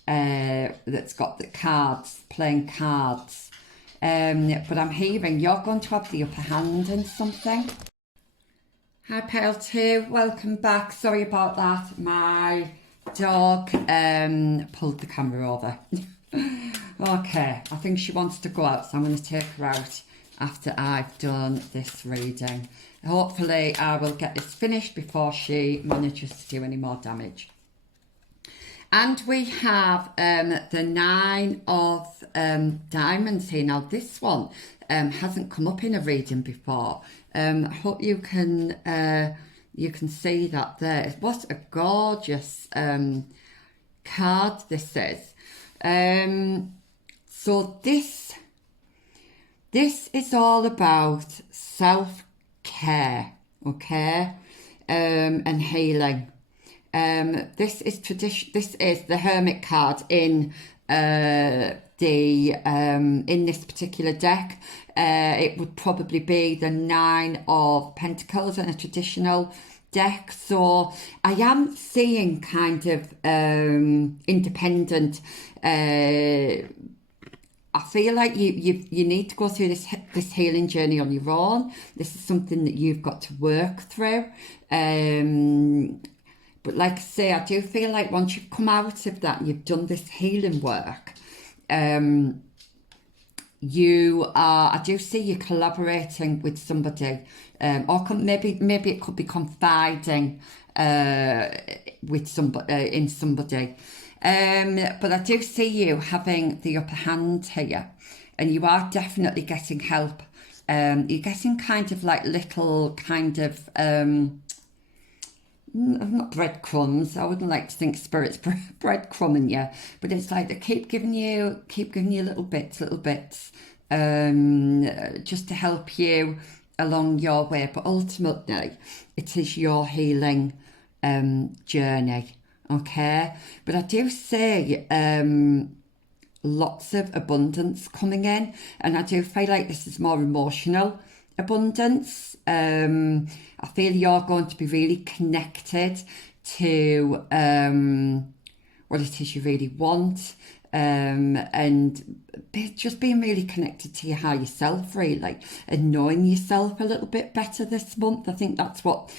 That's got the cards, playing cards. But I'm hearing you're going to have the upper hand in something. Hi Pale 2, welcome back. Sorry about that. My dog pulled the camera over. Okay, I think she wants to go out, so I'm going to take her out after I've done this reading. Hopefully I will get this finished before she manages to do any more damage. And we have the 9 of Diamonds here. Now this one hasn't come up in a reading before. I hope you can see that there. What a gorgeous card this is. So this is all about self-care, okay, and healing. This is the Hermit card in in this particular deck. It would probably be the 9 of Pentacles in a traditional deck. So I am seeing kind of independent. I feel like you need to go through this healing journey on your own. This is something that you've got to work through. But like I say, I do feel like once you've come out of that and you've done this healing work, I do see you collaborating with somebody, or maybe it could be confiding with somebody in somebody. But I do see you having the upper hand here, and you are definitely getting help. You're getting kind of like little kind of not breadcrumbs. I wouldn't like to think Spirit's breadcrumbing you, but it's like they keep giving you little bits, just to help you along your way. But ultimately, it is your healing journey. Okay, but I do see lots of abundance coming in, and I do feel like this is more emotional abundance. I feel you're going to be really connected to what it is you really want. and just being really connected to your higher self, really, and knowing yourself a little bit better this month. I think that's what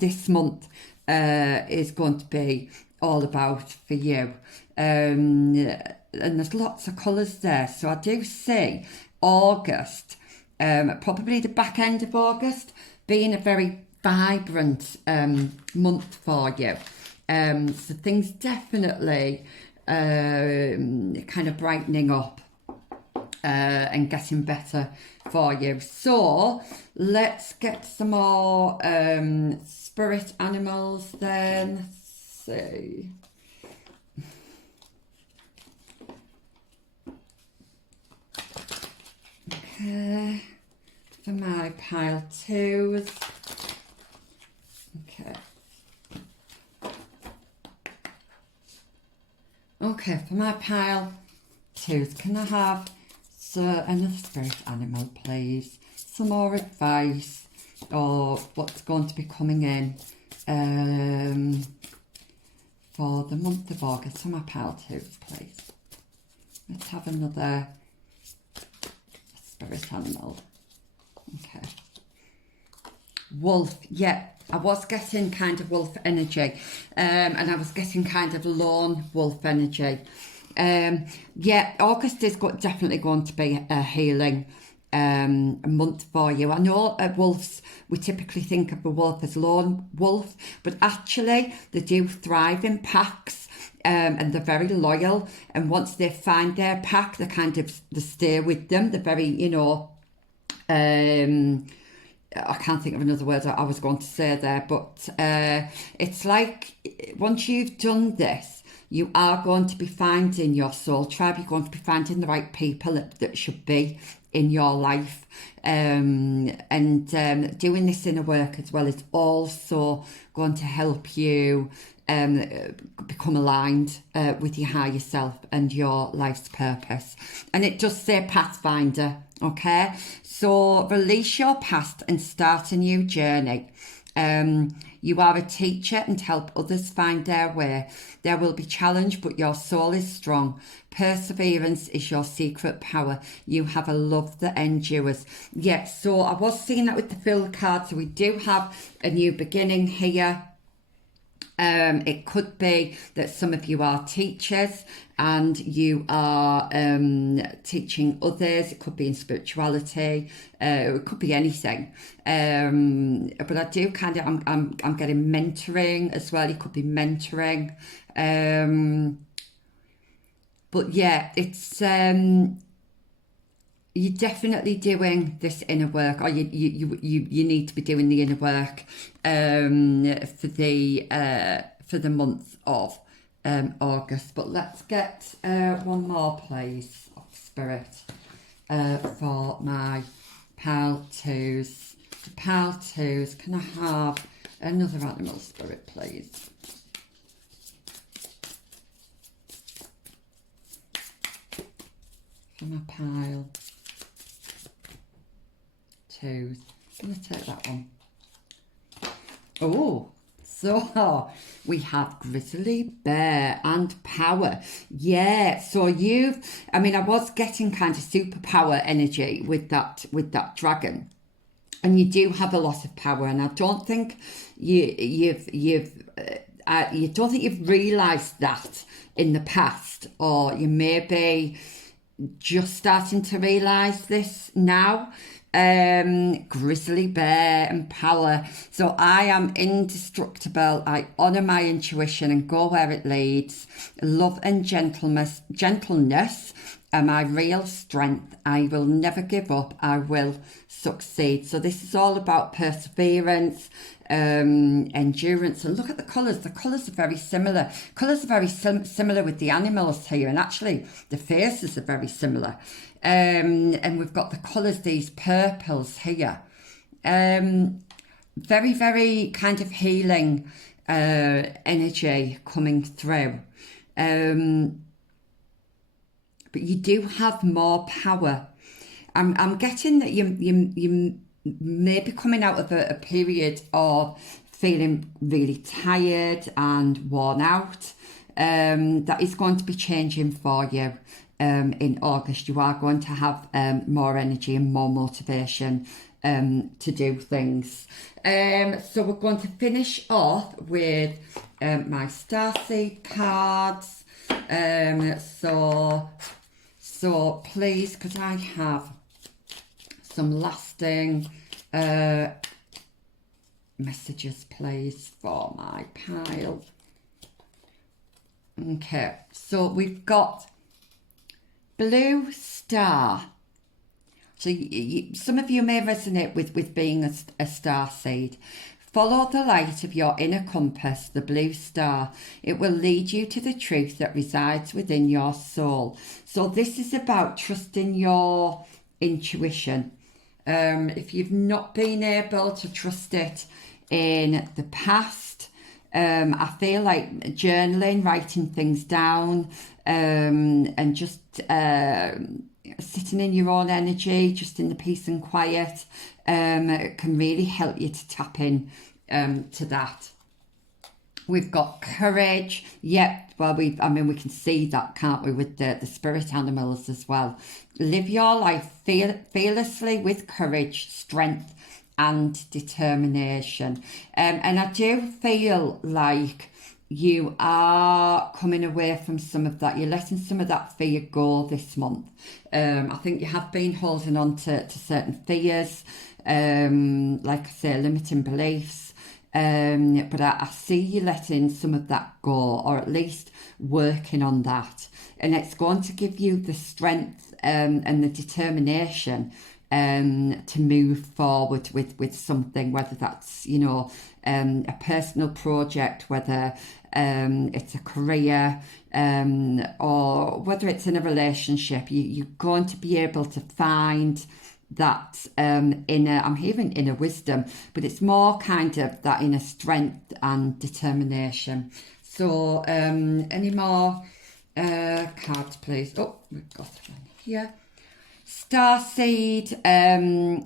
this month is going to be all about for you. And there's lots of colours there, so I do see August, probably the back end of August, being a very vibrant month for you. So things definitely kind of brightening up and getting better for you. So let's get some more spirit animals then. Let's see. Okay, for my pile twos. Okay. Okay, for my pile twos, can I have another spirit animal, please? Some more advice or what's going to be coming in for the month of August for my pile twos, please. Let's have another spirit animal. Okay. Wolf, yeah, I was getting kind of wolf energy, and I was getting kind of lone wolf energy. Yeah, August is definitely going to be a healing month for you. I know wolves, we typically think of a wolf as lone wolf, but actually they do thrive in packs, and they're very loyal. And once they find their pack, they stay with them. They're very, I can't think of another word I was going to say there, but it's like once you've done this, you are going to be finding your soul tribe. You're going to be finding the right people that should be in your life. And doing this inner work as well is also going to help you become aligned with your higher self and your life's purpose. And it does say Pathfinder, okay? So release your past and start a new journey. You are a teacher and help others find their way. There will be challenge, but your soul is strong. Perseverance is your secret power. You have a love that endures. Yeah, so I was seeing that with the fill card. So we do have a new beginning here. It could be that some of you are teachers and you are teaching others. It could be in spirituality. It could be anything. But I do I'm getting mentoring as well. It could be mentoring. But yeah, it's you're definitely doing this inner work, or you need to be doing the inner work for the month of August. But let's get one more, please, of spirit for my pile twos. The pile twos, can I have another animal spirit, please? For my pile twos. I'm going to take that one. Oh, so we have Grizzly Bear and Power. Yeah, so I was getting kind of superpower energy with that dragon. And you do have a lot of power, and I don't think you don't think you've realised that in the past, or you may be just starting to realise this now. Grizzly Bear and Power. So I am indestructible. I honour my intuition and go where it leads. Love and gentleness are my real strength. I will never give up. I will succeed. So this is all about perseverance, endurance. And look at the colours. The colours are very similar. Colours are very similar with the animals here. And actually the faces are very similar. And we've got the colours, these purples here. Very, very kind of healing energy coming through. But you do have more power. I'm getting that you may be coming out of a period of feeling really tired and worn out. that is going to be changing for you in August. You are going to have more energy and more motivation to do things. So we're going to finish off with my starseed cards. So please, because I have some lasting messages, please, for my pile. Okay, so we've got Blue Star. So some of you may resonate with being a star seed. Follow the light of your inner compass, the blue star. It will lead you to the truth that resides within your soul. So this is about trusting your intuition. If you've not been able to trust it in the past, I feel like journaling, writing things down, and just sitting in your own energy, just in the peace and quiet, can really help you to tap in to that. We've got courage. Yep, well, we can see that, can't we, with the spirit animals as well. Live your life fearlessly with courage, strength, and determination. And I do feel like you are coming away from some of that. You're letting some of that fear go this month. I think you have been holding on to certain fears, like I say, limiting beliefs. But I see you letting some of that go, or at least working on that. And it's going to give you the strength and the determination to move forward with something, whether that's, a personal project, whether it's a career, or whether it's in a relationship. You're going to be able to find that inner, I'm hearing inner wisdom, but it's more kind of that inner strength and determination. So any more cards, please? Oh, we've got one here. Starseed,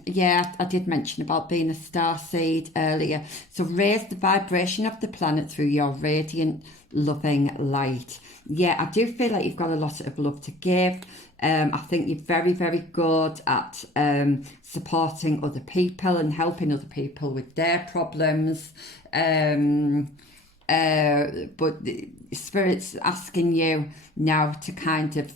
yeah, I did mention about being a starseed earlier. So raise the vibration of the planet through your radiant, loving light. Yeah, I do feel like you've got a lot of love to give. I think you're very, very good at supporting other people and helping other people with their problems. But the Spirit's asking you now to kind of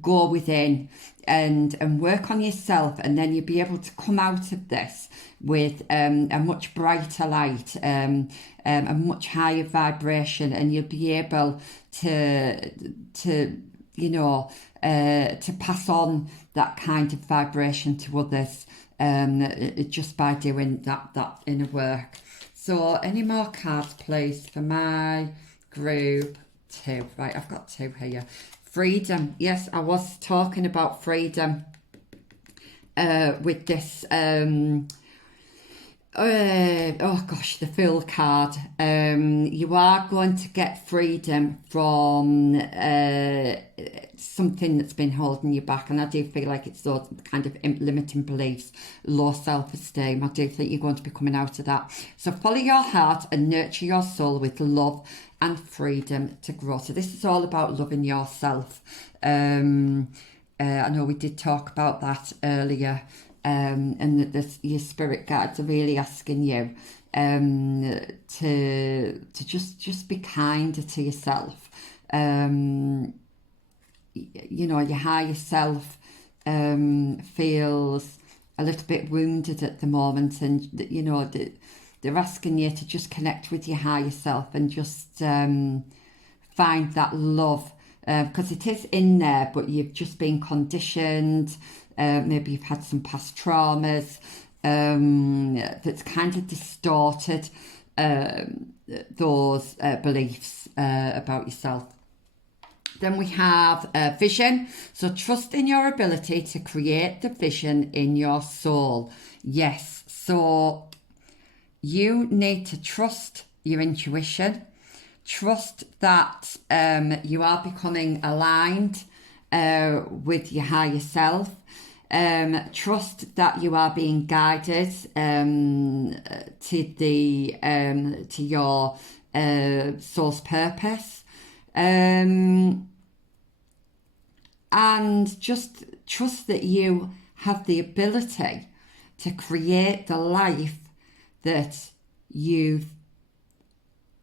go within and work on yourself, and then you'll be able to come out of this with a much brighter light, a much higher vibration, and you'll be able to pass on that kind of vibration to others, just by doing that inner work. So any more cards, please, for my group 2. Right, I've got 2 here. Freedom. Yes, I was talking about freedom with this the Fool card. You are going to get freedom from something that's been holding you back, and I do feel like it's those kind of limiting beliefs, low self-esteem. I do think you're going to be coming out of that. So follow your heart and nurture your soul with love and freedom to grow. So this is all about loving yourself. I know we did talk about that earlier, and that your spirit guides are really asking you to just be kinder to yourself. Your higher self feels a little bit wounded at the moment, and they're asking you to just connect with your higher self and just find that love, because it is in there, but you've just been conditioned. Maybe you've had some past traumas that's kind of distorted those beliefs about yourself. Then we have vision. So trust in your ability to create the vision in your soul. Yes, so you need to trust your intuition. Trust that you are becoming aligned with your higher self. Trust that you are being guided to your soul's purpose. And just trust that you have the ability to create the life that you've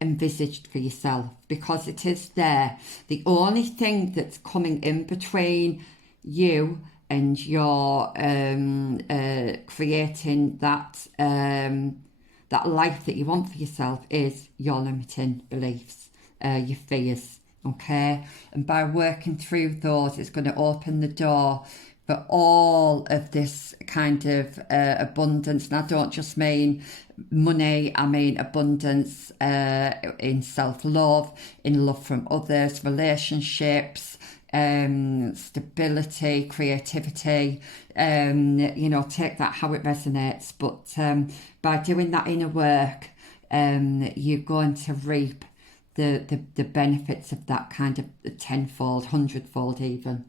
envisaged for yourself, because it is there. The only thing that's coming in between you and your creating that that life that you want for yourself is your limiting beliefs, your fears. Okay, and by working through those, it's going to open the door for all of this kind of abundance. And I don't just mean money, I mean abundance in self-love, in love from others, relationships, stability, creativity, take that how it resonates. But by doing that inner work, you're going to reap the benefits of that kind of tenfold, hundredfold even.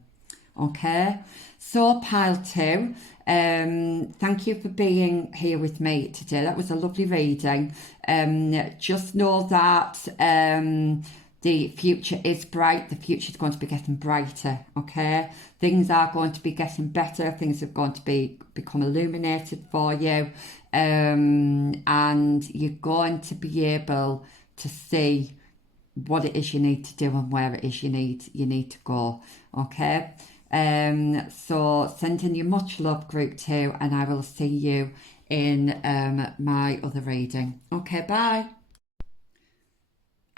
Okay, so pile 2, thank you for being here with me today. That was a lovely reading. Just know that the future is bright. The future is going to be getting brighter. Okay, things are going to be getting better. Things are going to become illuminated for you, and you're going to be able to see what it is you need to do and where it is you need to go. Okay, so sending you much love, group 2, and I will see you in my other reading. Okay, bye.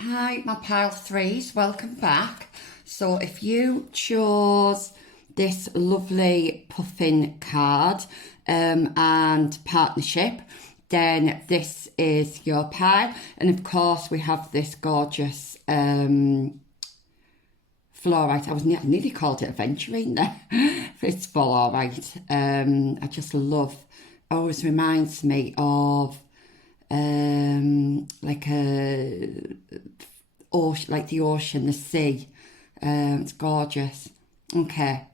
Hi, my pile 3s, welcome back. So if you chose this lovely puffin card and partnership, then this is your pile. And of course we have this gorgeous fluorite. I nearly called it aventurine there. It's fluorite. I just love, always reminds me of like the ocean, the sea. It's gorgeous. Okay.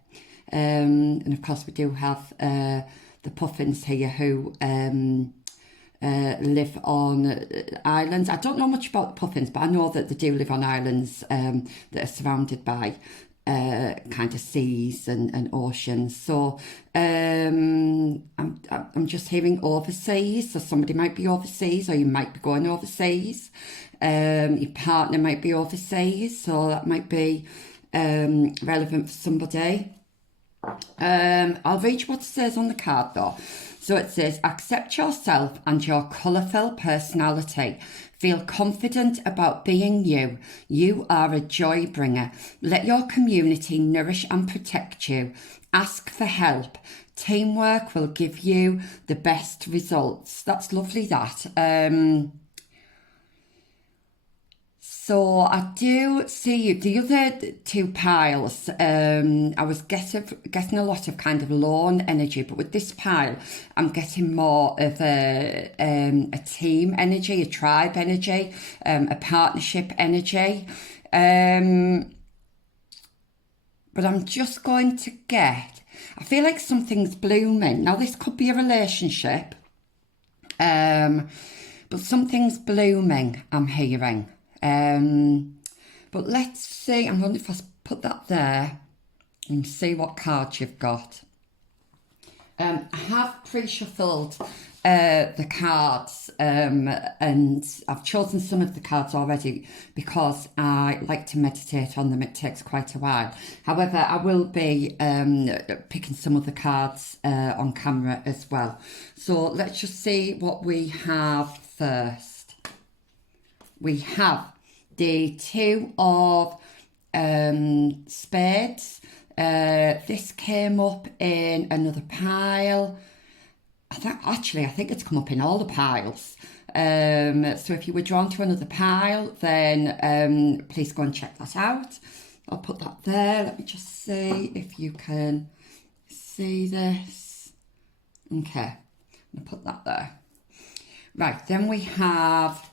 And of course we do have the puffins here who live on islands. I don't know much about the puffins, but I know that they do live on islands that are surrounded by kind of seas and oceans. So I'm just hearing overseas. So somebody might be overseas, or you might be going overseas. Your partner might be overseas, so that might be relevant for somebody. I'll read you what it says on the card though. So it says, accept yourself and your colourful personality. Feel confident about being you. You are a joy bringer. Let your community nourish and protect you. Ask for help. Teamwork will give you the best results. That's lovely, that. So I do see you. The other 2 piles, I was getting a lot of kind of lawn energy, but with this pile, I'm getting more of a team energy, a tribe energy, a partnership energy. But I'm just going to get, I feel like something's blooming. Now this could be a relationship, but something's blooming, I'm hearing. But let's see, I'm wondering if I put that there and see what cards you've got. I have pre-shuffled the cards, and I've chosen some of the cards already because I like to meditate on them. It takes quite a while. However, I will be picking some of the cards on camera as well. So let's just see what we have first. We have the 2 of spades. This came up in another pile. I think it's come up in all the piles. So if you were drawn to another pile, then please go and check that out. I'll put that there. Let me just see if you can see this. Okay, I'm going to put that there. Right, then we have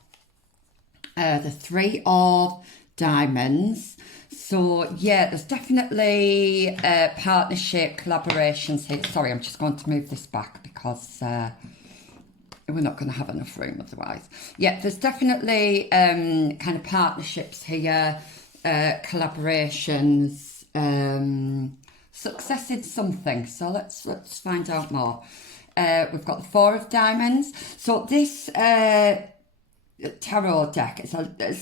the 3 of diamonds. So yeah, there's definitely partnership, collaborations here. Sorry, I'm just going to move this back because we're not going to have enough room otherwise. Yeah, there's definitely kind of partnerships here. collaborations, success in something. So let's find out more. We've got the Four of Diamonds. So this tarot deck is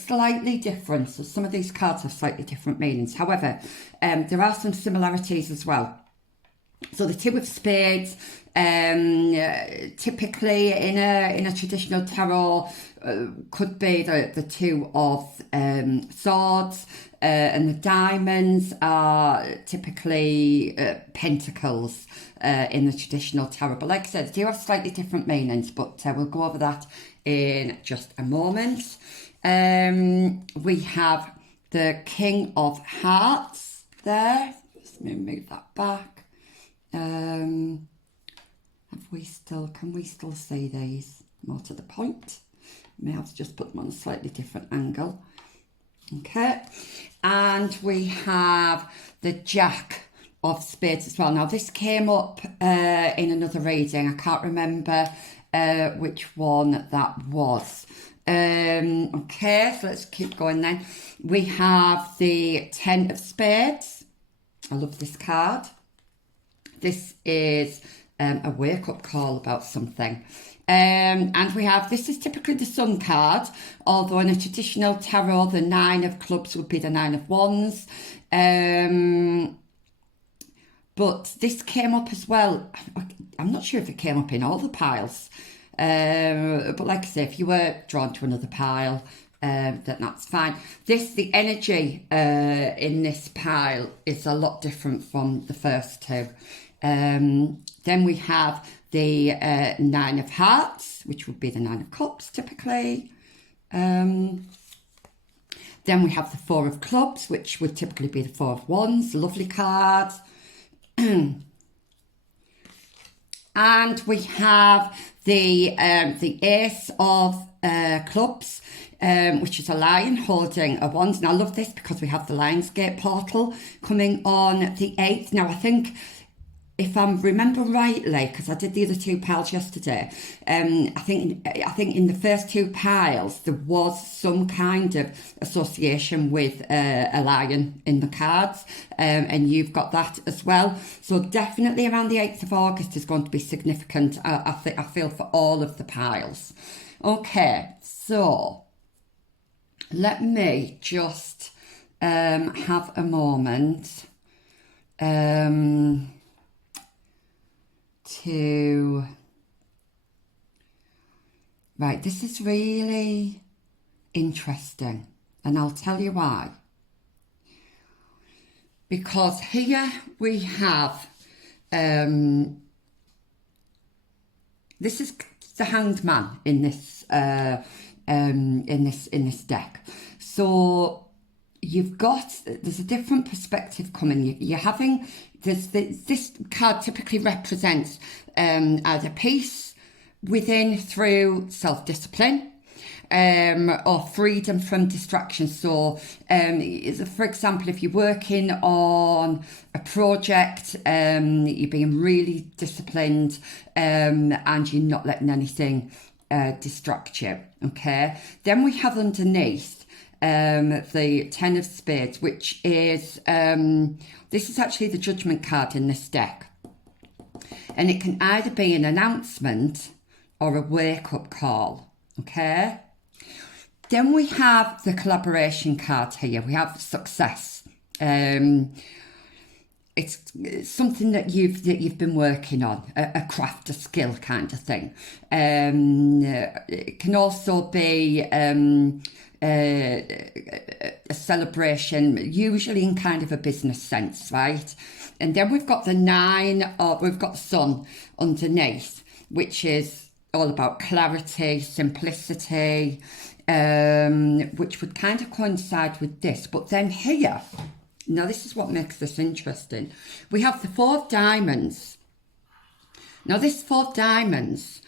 slightly different. So some of these cards have slightly different meanings. However, there are some similarities as well. So the Two of Spades, typically in a traditional tarot, could be the Two of Swords, and the diamonds are typically pentacles in the traditional tarot. But like I said, they do have slightly different meanings, but we'll go over that in just a moment. We have the King of Hearts there. Just move that back. Can we still see these? More to the point. May have to just put them on a slightly different angle. Okay. And we have the Jack of Spades as well. Now this came up in another reading. I can't remember which one that was. Okay, so let's keep going then. We have the Ten of Spades. I love this card. This is a wake-up call about something. And we have, this is typically the Sun card, although in a traditional tarot, the Nine of Clubs would be the Nine of Wands. But this came up as well. I'm not sure if it came up in all the piles. But like I say, if you were drawn to another pile, that's fine. The energy in this pile is a lot different from the first two. Then we have the Nine of Hearts, which would be the Nine of Cups typically. Then we have the Four of Clubs, which would typically be the Four of Wands, lovely card. And we have the Ace of Clubs, which is a lion holding a wand. And I love this because we have the Lionsgate portal coming on the 8th. Now, I think, if I remember rightly, because I did the other two piles yesterday, I think in the first two piles there was some kind of association with a lion in the cards, and you've got that as well. So definitely around the 8th of August is going to be significant. I feel for all of the piles. Okay, so let me just have a moment. Right, this is really interesting, and I'll tell you why. Because here we have this is the Hanged Man in this deck. So you've got, there's a different perspective coming. You're having this card typically represents either peace within through self-discipline, or freedom from distraction. So for example, if you're working on a project, you're being really disciplined, and you're not letting anything distract you. Okay, then we have underneath the Ten of Spades, which is this is actually the Judgment card in this deck, and it can either be an announcement or a wake-up call. Okay, then we have the Collaboration card here. We have success. It's something that you've been working on, a craft, a skill kind of thing. It can also be a celebration, usually in kind of a business sense, right? And then we've got the we've got the Sun underneath, which is all about clarity, simplicity, which would kind of coincide with this. But then here, now this is what makes this interesting. We have the Four of Diamonds. Now this Four of Diamonds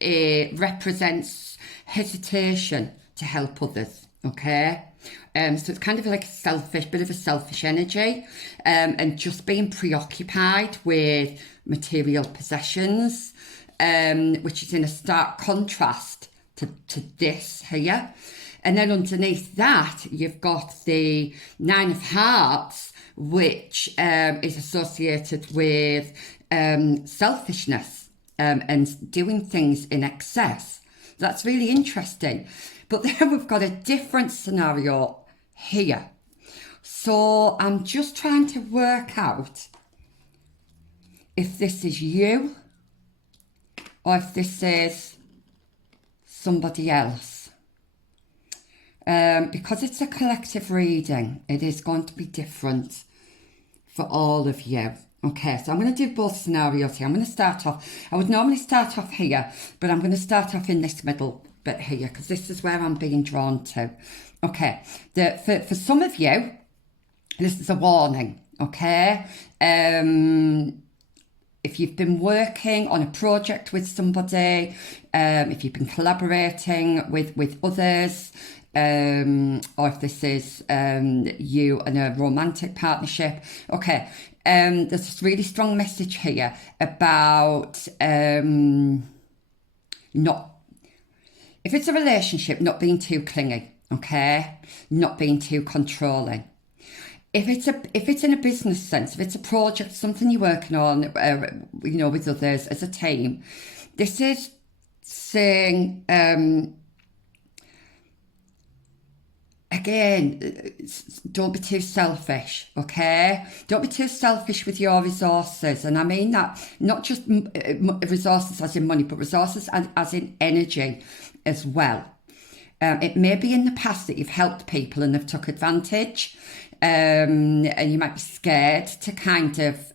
it represents hesitation to help others, okay? So it's kind of like a bit of a selfish energy, and just being preoccupied with material possessions, which is in a stark contrast to this here. And then underneath that, you've got the Nine of Hearts, which is associated with selfishness and doing things in excess. That's really interesting. But then we've got a different scenario here. So I'm just trying to work out if this is you or if this is somebody else. Because it's a collective reading, it is going to be different for all of you. Okay, so I'm going to do both scenarios here. I'm going to start off, I would normally start off here, but I'm going to start off in this middle bit here because this is where I'm being drawn to. Okay, for some of you, this is a warning, okay? If you've been working on a project with somebody, if you've been collaborating with others, or if this is you in a romantic partnership, okay, there's this really strong message here about if it's a relationship, not being too clingy, okay, not being too controlling. If it's in a business sense, if it's a project, something you're working on, with others as a team, this is saying, again, don't be too selfish, okay? Don't be too selfish with your resources. And I mean that not just resources as in money, but resources as in energy as well. It may be in the past that you've helped people and they've took advantage. And you might be scared to kind of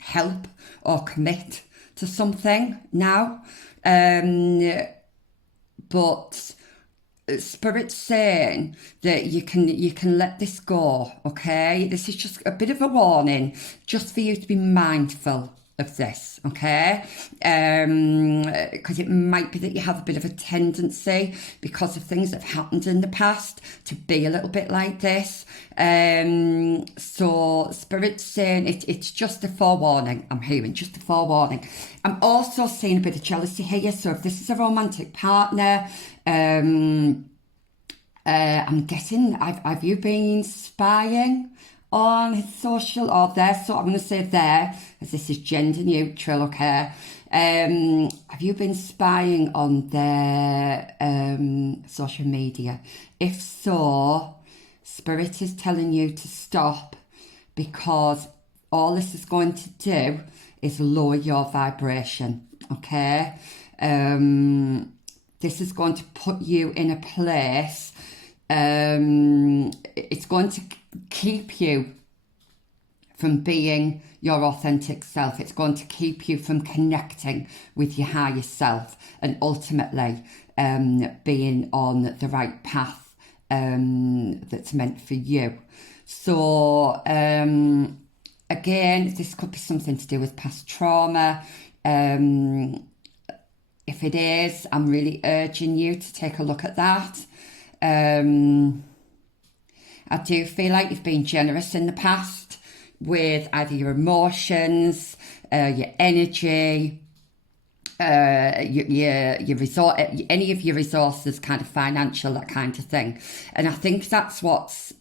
help or commit to something now. But Spirit's saying that you can let this go, okay? This is just a bit of a warning, just for you to be mindful of this, okay? Because it might be that you have a bit of a tendency, because of things that have happened in the past, to be a little bit like this. So Spirit's saying it's just a forewarning. I'm hearing just a forewarning. I'm also seeing a bit of jealousy here. So if this is a romantic partner, I'm guessing, have you been spying on his social or their, so I'm going to say there, as this is gender neutral, okay? Have you been spying on their social media? If so, Spirit is telling you to stop, because all this is going to do is lower your vibration, okay? This is going to put you in a place, it's going to keep you from being your authentic self. It's going to keep you from connecting with your higher self and ultimately being on the right path that's meant for you. So again, this could be something to do with past trauma. If it is, I'm really urging you to take a look at that. I do feel like you've been generous in the past with either your emotions, your energy, your resort, any of your resources, kind of financial, that kind of thing. And I think that's what's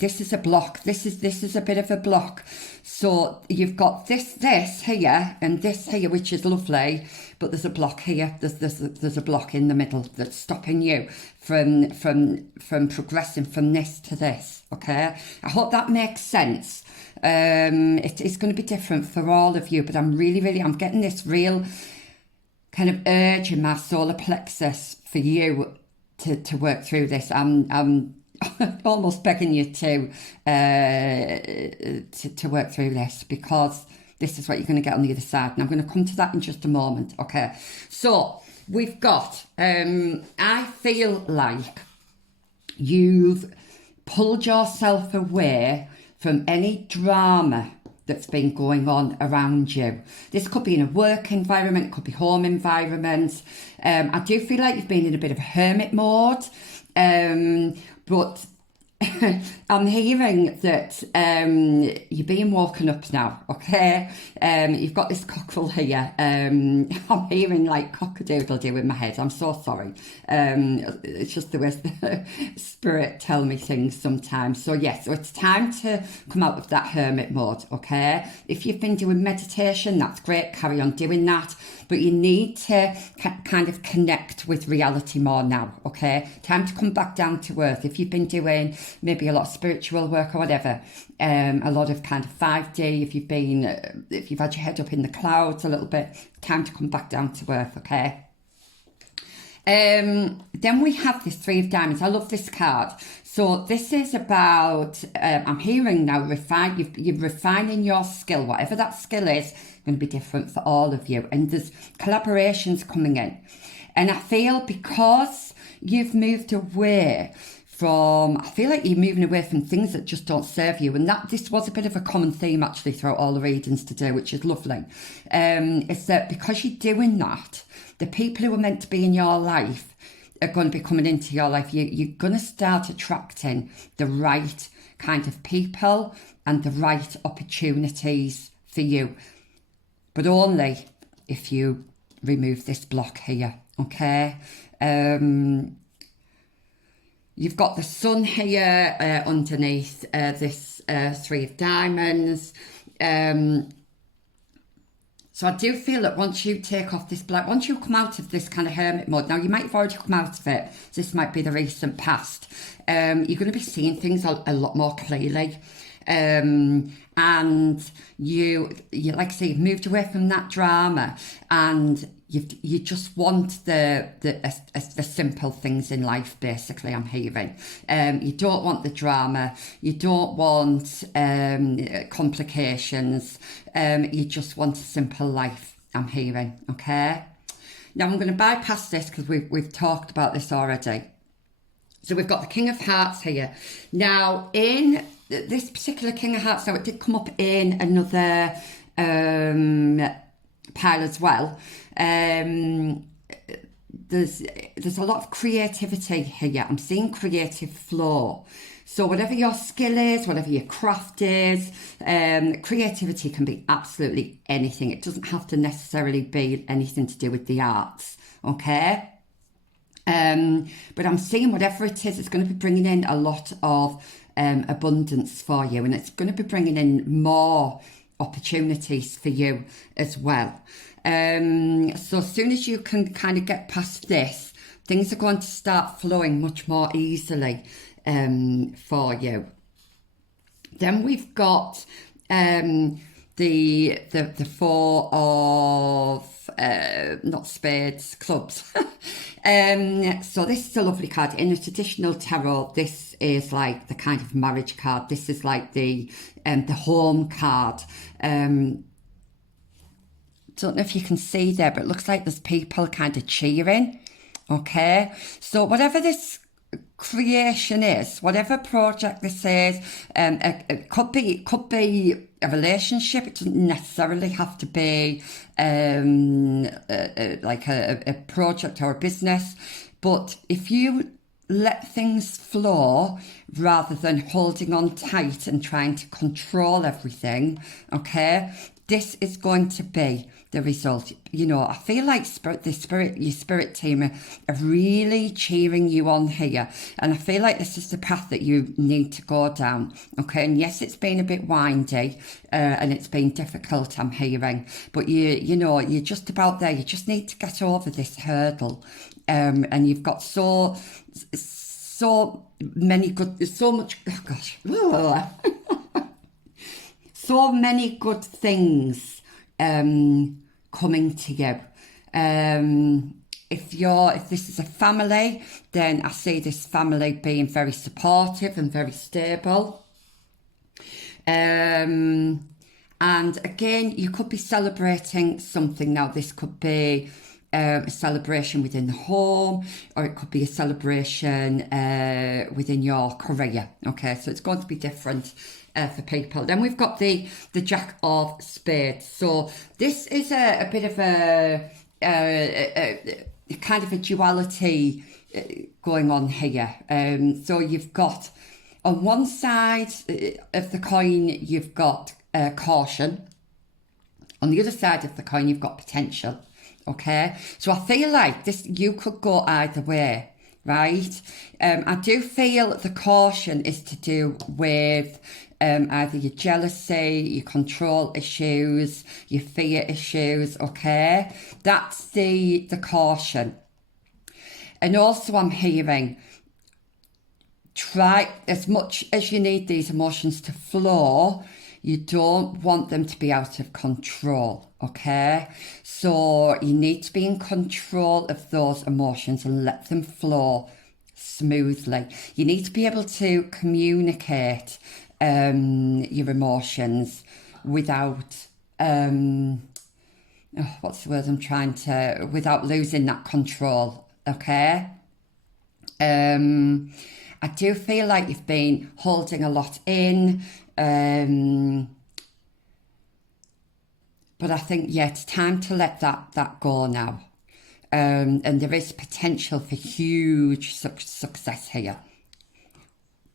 this is a block. This is a bit of a block. So you've got this here and this here, which is lovely, but there's a block here. There's a block in the middle that's stopping you from progressing from this to this. Okay, I hope that makes sense. It's going to be different for all of you, but I'm getting this real kind of urge in my solar plexus for you to work through this. I'm almost begging you to work through this, because this is what you're going to get on the other side, and I'm going to come to that in just a moment. Okay, so we've got I feel like you've pulled yourself away from any drama that's been going on around you. This could be in a work environment, it could be home environment. I do feel like you've been in a bit of a hermit mode, but I'm hearing that you're being woken up now, okay? You've got this cockerel here. I'm hearing like cock-a-doodle-doo in my head. I'm so sorry. It's just the way the spirit tell me things sometimes. So yes, so it's time to come out of that hermit mode, okay? If you've been doing meditation, that's great. Carry on doing that. But you need to kind of connect with reality more now, okay? Time to come back down to earth. If you've been doing maybe a lot of spiritual work or whatever, a lot of kind of 5D, if you've had your head up in the clouds a little bit, time to come back down to earth, okay? Then we have this Three of Diamonds. I love this card. So this is about, I'm hearing now, you're refining your skill. Whatever that skill is, going to be different for all of you. And there's collaborations coming in. And I feel because you've moved away I feel like you're moving away from things that just don't serve you. And this was a bit of a common theme actually throughout all the readings today, which is lovely. It's that because you're doing that, the people who are meant to be in your life are going to be coming into your life. You're going to start attracting the right kind of people and the right opportunities for you. But only if you remove this block here, okay? You've got the sun here underneath this Three of Diamonds. So I do feel that once you take off this black, once you come out of this kind of hermit mode, now you might have already come out of it, so this might be the recent past, you're going to be seeing things a lot more clearly. And you like I say, you've moved away from that drama, and you just want the simple things in life. Basically, I'm hearing. You don't want the drama. You don't want complications. You just want a simple life. I'm hearing. Okay. Now I'm going to bypass this because we've talked about this already. So we've got the King of Hearts here. Now in this particular King of Hearts, now it did come up in another pile as well. There's a lot of creativity here. I'm seeing creative flow. So whatever your skill is, whatever your craft is, creativity can be absolutely anything. It doesn't have to necessarily be anything to do with the arts, okay? But I'm seeing whatever it is, it's going to be bringing in a lot of abundance for you, and it's going to be bringing in more opportunities for you as well. So as soon as you can kind of get past this, things are going to start flowing much more easily for you. Then we've got the Four of not spades, clubs. So this is a lovely card. In a traditional tarot, this is like the kind of marriage card. This is like the home card. Don't know if you can see there, but it looks like there's people kind of cheering. Okay, so whatever this creation is, whatever project this is, it could be a relationship. It doesn't necessarily have to be like a project or a business. But if you let things flow rather than holding on tight and trying to control everything, okay, this is going to be the result. You know, I feel like your spirit team are really cheering you on here. And I feel like this is the path that you need to go down. Okay, and yes, it's been a bit windy and it's been difficult, I'm hearing. But you know, you're just about there. You just need to get over this hurdle. And you've got so many good, so much, oh gosh. So many good things coming to you. If this is a family, then I see this family being very supportive and very stable. And again, you could be celebrating something. Now, this could be a celebration within the home, or it could be a celebration within your career. Okay, so it's going to be different for people. Then we've got the Jack of Spades. So this is a bit of a kind of a duality going on here. So you've got On one side of the coin, you've got caution. On the other side of the coin, you've got potential. Okay, so I feel like this, you could go either way, right? I do feel the caution is to do with either your jealousy, your control issues, your fear issues. Okay, that's the caution. And also, I'm hearing, try as much as you need these emotions to flow, you don't want them to be out of control, okay? So you need to be in control of those emotions and let them flow smoothly. You need to be able to communicate your emotions without what's the word I'm trying to, without losing that control, okay? I do feel like you've been holding a lot in, but I think, yeah, it's time to let that go now. And there is potential for huge success here.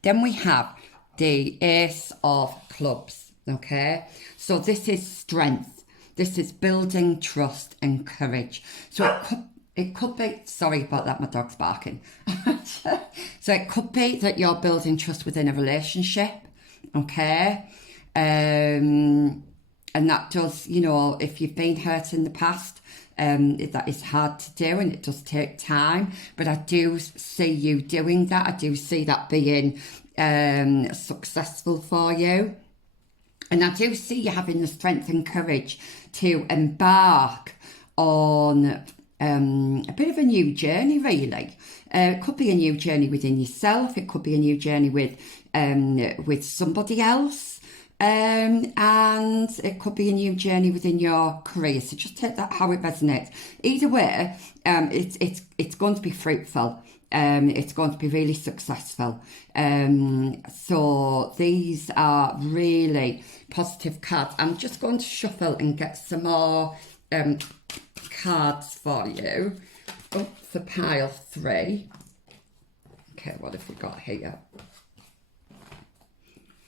Then we have the Ace of Clubs, okay? So this is strength. This is building trust and courage. So it could be, sorry about that, my dog's barking. So it could be that you're building trust within a relationship, okay? And that does, you know, if you've been hurt in the past, that is hard to do and it does take time. But I do see you doing that. I do see that being successful for you. And I do see you having the strength and courage to embark on a bit of a new journey, really. It could be a new journey within yourself. It could be a new journey with somebody else. And it could be a new journey within your career. So just take that how it resonates. Either way, it's going to be fruitful. It's going to be really successful. So these are really positive cards. I'm just going to shuffle and get some more cards for you. Oh, for pile 3. Okay, what have we got here?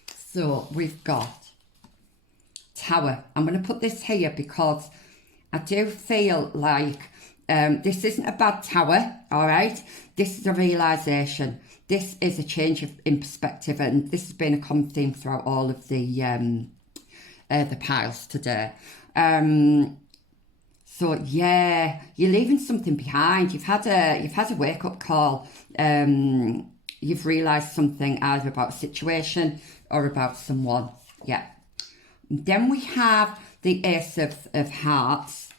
So we've got Tower. I'm going to put this here because I do feel like this isn't a bad tower, all right? This is a realisation. This is a change in perspective, and this has been a common theme throughout all of the piles today. So yeah, you're leaving something behind. You've had a wake-up call. You've realised something either about a situation or about someone. Yeah. Then we have the Ace of Hearts.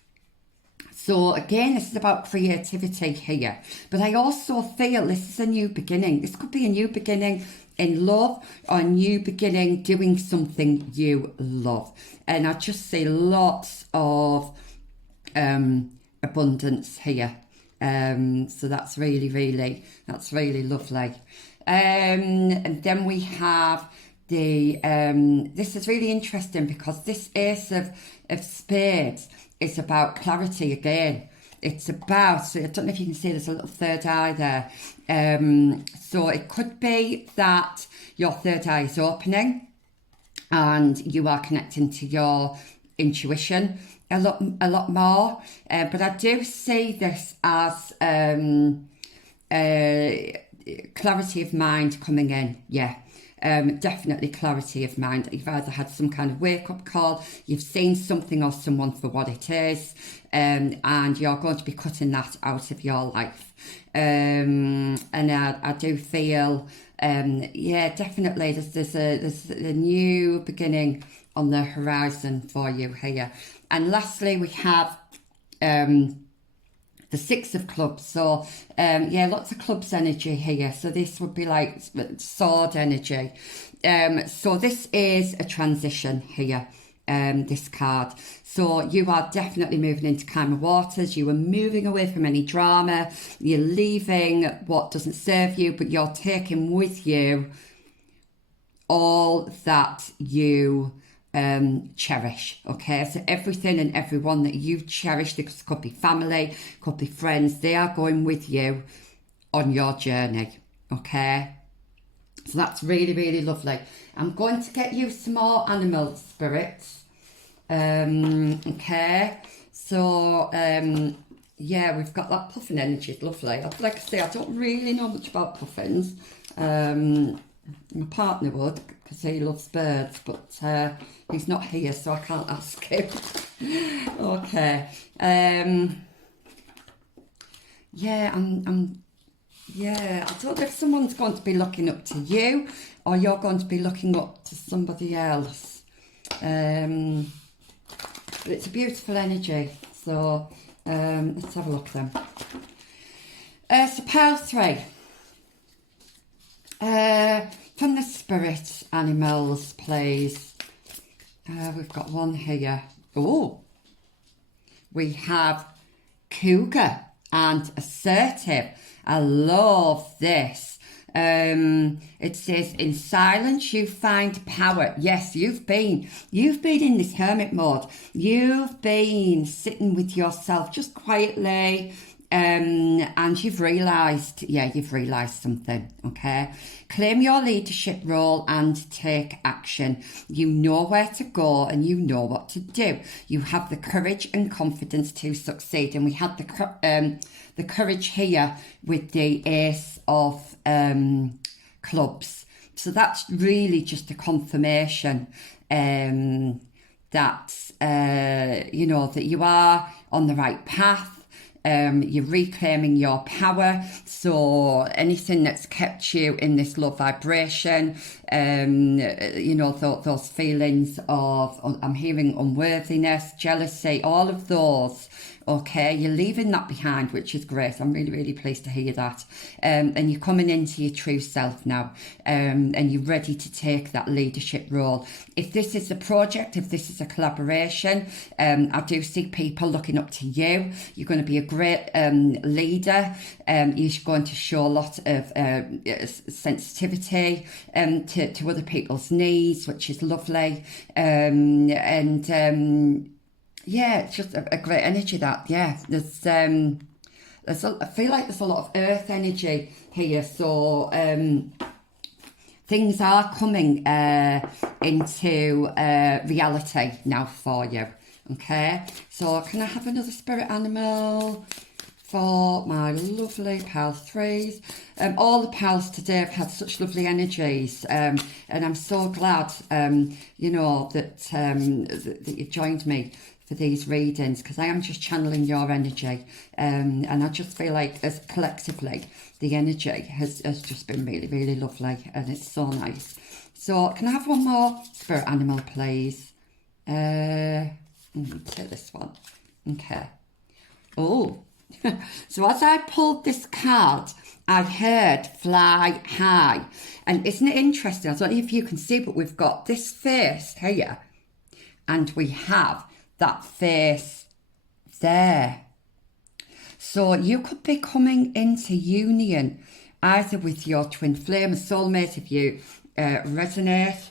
So again, this is about creativity here. But I also feel this is a new beginning. This could be a new beginning in love or a new beginning doing something you love. And I just see lots of abundance here. So that's really lovely. And then we have the this is really interesting because this Ace of Spades is about clarity again. It's about, so I don't know if you can see there's a little third eye there. So it could be that your third eye is opening and you are connecting to your intuition a lot more. But I do see this as clarity of mind coming in. Yeah. Definitely clarity of mind. You've either had some kind of wake-up call, you've seen something or someone for what it is, and you're going to be cutting that out of your life. And I do feel, yeah, definitely there's a new beginning on the horizon for you here. And lastly, we have the Six of Clubs. So yeah, lots of clubs energy here. So this would be like sword energy. So this is a transition here, this card. So you are definitely moving into calmer waters. You are moving away from any drama. You're leaving what doesn't serve you, but you're taking with you all that you cherish. Okay, so everything and everyone that you cherish, this could be family, could be friends, they are going with you on your journey. Okay, So that's really, really lovely. I'm going to get you some more animal spirits. Okay. So, yeah, we've got that puffin energy. It's lovely. Like I say, I don't really know much about puffins. My partner would, because he loves birds, but he's not here, so I can't ask him. Okay. Yeah, yeah, I don't know if someone's going to be looking up to you or you're going to be looking up to somebody else. But it's a beautiful energy. So let's have a look then. So pile 3. From the spirit animals, please. We've got one here. Oh, we have cougar and assertive. I love this. It says, in silence you find power. Yes, you've been in this hermit mode. You've been sitting with yourself just quietly, and you've realised something, okay? Claim your leadership role and take action. You know where to go and you know what to do. You have the courage and confidence to succeed. And we had the courage here with the Ace of Clubs. So that's really just a confirmation that, that you are on the right path. You're reclaiming your power. So anything that's kept you in this low vibration, those feelings of, I'm hearing unworthiness, jealousy, all of those. Okay, you're leaving that behind, which is great. I'm really, really pleased to hear that. And you're coming into your true self now, and you're ready to take that leadership role. If this is a project, if this is a collaboration, I do see people looking up to you. You're going to be a great leader. You're going to show a lot of sensitivity to other people's needs, which is lovely. Yeah, it's just a great energy that, yeah, I feel like there's a lot of earth energy here, so things are coming into reality now for you, okay? So can I have another spirit animal for my lovely pal 3s? All the pals today have had such lovely energies, and I'm so glad, that you joined me for these readings, because I am just channeling your energy, and I just feel like as collectively the energy has just been really, really lovely, and it's so nice. So can I have one more spirit animal, please? Take this one. Okay. Oh, so as I pulled this card, I heard fly high, and isn't it interesting? I don't know if you can see, but we've got this face here, and we have that face there. So you could be coming into union either with your twin flame, a soulmate, if you resonate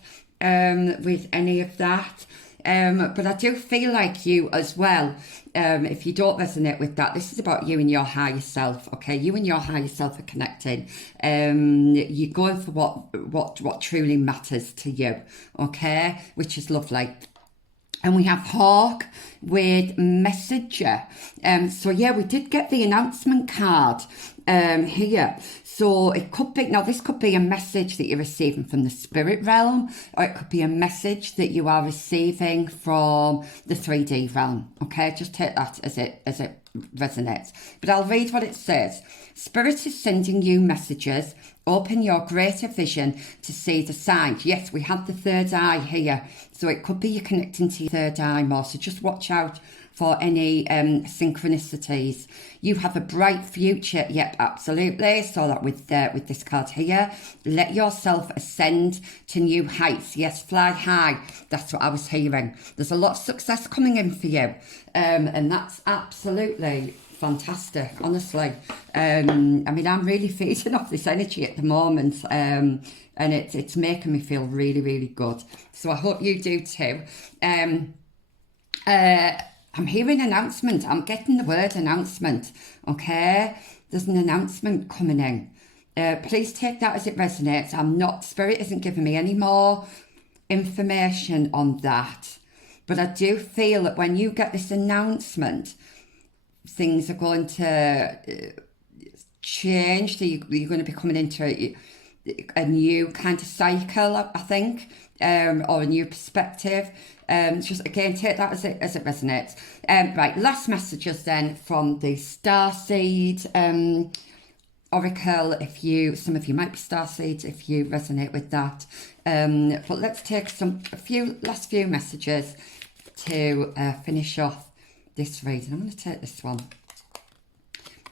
with any of that. But I do feel like you as well, if you don't resonate with that, this is about you and your higher self, okay? You and your higher self are connecting. You're going for what truly matters to you, okay? Which is lovely. And we have Hawk with Messenger. So yeah, we did get the announcement card here. So it could be, now this could be a message that you're receiving from the spirit realm, or it could be a message that you are receiving from the 3D realm. Okay, just take that as it resonates. But I'll read what it says. Spirit is sending you messages. Open your greater vision to see the signs. Yes, we have the third eye here. So it could be you're connecting to your third eye more. So just watch out for any synchronicities. You have a bright future. Yep, absolutely. So that with this card here. Let yourself ascend to new heights. Yes, fly high. That's what I was hearing. There's a lot of success coming in for you. And that's absolutely fantastic, honestly. I mean, I'm really feeding off this energy at the moment, and it's making me feel really, really good. So I hope you do too. I'm hearing announcement. I'm getting the word announcement. Okay, there's an announcement coming in. Please take that as it resonates. Spirit isn't giving me any more information on that. But I do feel that when you get this announcement, things are going to change. So you're going to be coming into a new kind of cycle, I think, or a new perspective. Just again, take that as it resonates. Right, last messages then from the Starseed Oracle. Some of you might be Starseeds if you resonate with that. But let's take last few messages to finish off this reading. I'm going to take this one.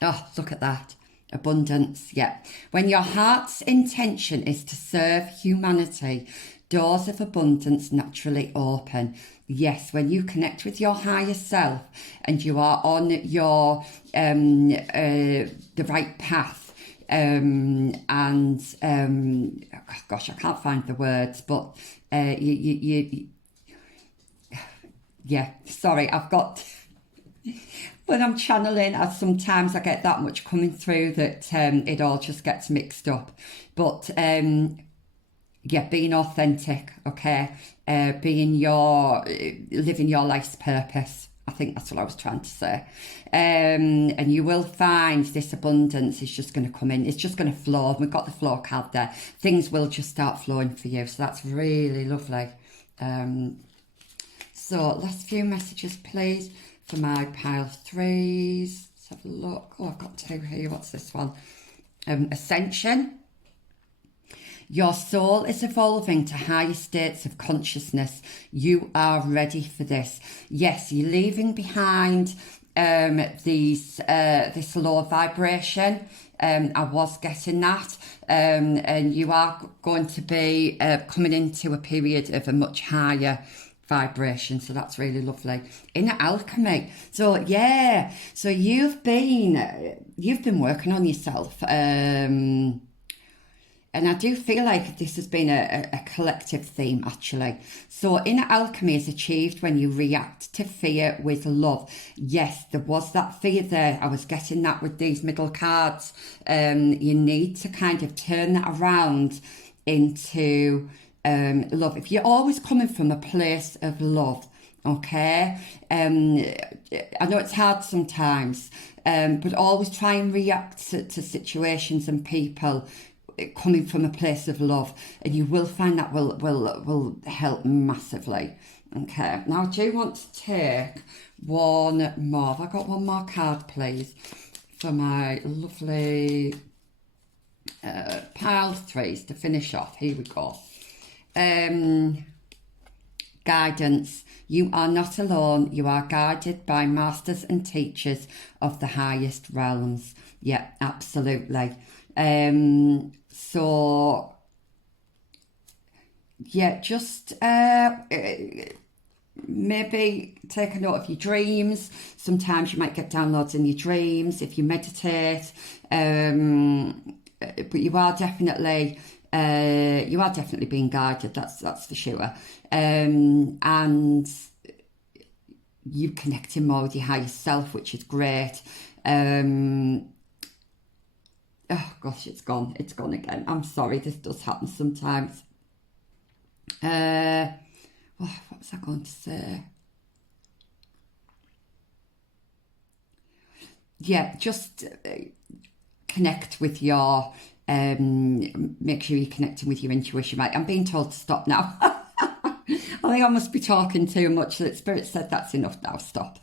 Oh, look at that. Abundance, yeah. When your heart's intention is to serve humanity, doors of abundance naturally open. Yes, when you connect with your higher self and you are on your the right path, gosh, I can't find the words, but yeah, sorry, I've got. When I'm channeling, sometimes I get that much coming through that it all just gets mixed up. But yeah, being authentic, okay, living your life's purpose. I think that's what I was trying to say. And you will find this abundance is just going to come in. It's just going to flow. We've got the flow card there. Things will just start flowing for you. So that's really lovely. So last few messages, please, for my pile threes. Let's have a look. Oh, I've got two here. What's this one? Ascension. Your soul is evolving to higher states of consciousness. You are ready for this. Yes, you're leaving behind this low vibration. I was getting that. And you are going to be coming into a period of a much higher vibration, so that's really lovely. Inner alchemy. So yeah, so you've been working on yourself, and I do feel like this has been a collective theme actually. So inner alchemy is achieved when you react to fear with love. Yes, there was that fear there. I was getting that with these middle cards. You need to kind of turn that around into love. If you're always coming from a place of love, okay, I know it's hard sometimes, but always try and react to situations and people coming from a place of love, and you will find that will help massively. Okay, now I do want to take one more. Have I got one more card, please, for my lovely pile threes to finish off? Here we go. Guidance. You are not alone. You are guided by masters and teachers of the highest realms. Yeah, absolutely. So yeah, just maybe take a note of your dreams. Sometimes you might get downloads in your dreams if you meditate, but you are definitely being guided. That's for sure. And you connecting more with your higher self, which is great. Oh gosh, it's gone again. I'm sorry, this does happen sometimes. What was I going to say? Yeah, just connect with your make sure you're connecting with your intuition. Right, I'm being told to stop now. I think I must be talking too much. That Spirit said that's enough now, stop.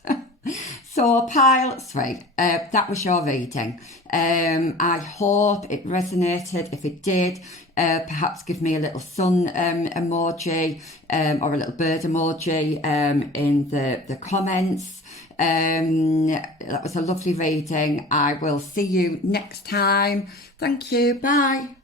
So pile three, that was your reading. I hope it resonated. If it did, perhaps give me a little sun emoji or a little bird emoji in the comments. That was a lovely reading. I will see you next time. Thank you. Bye.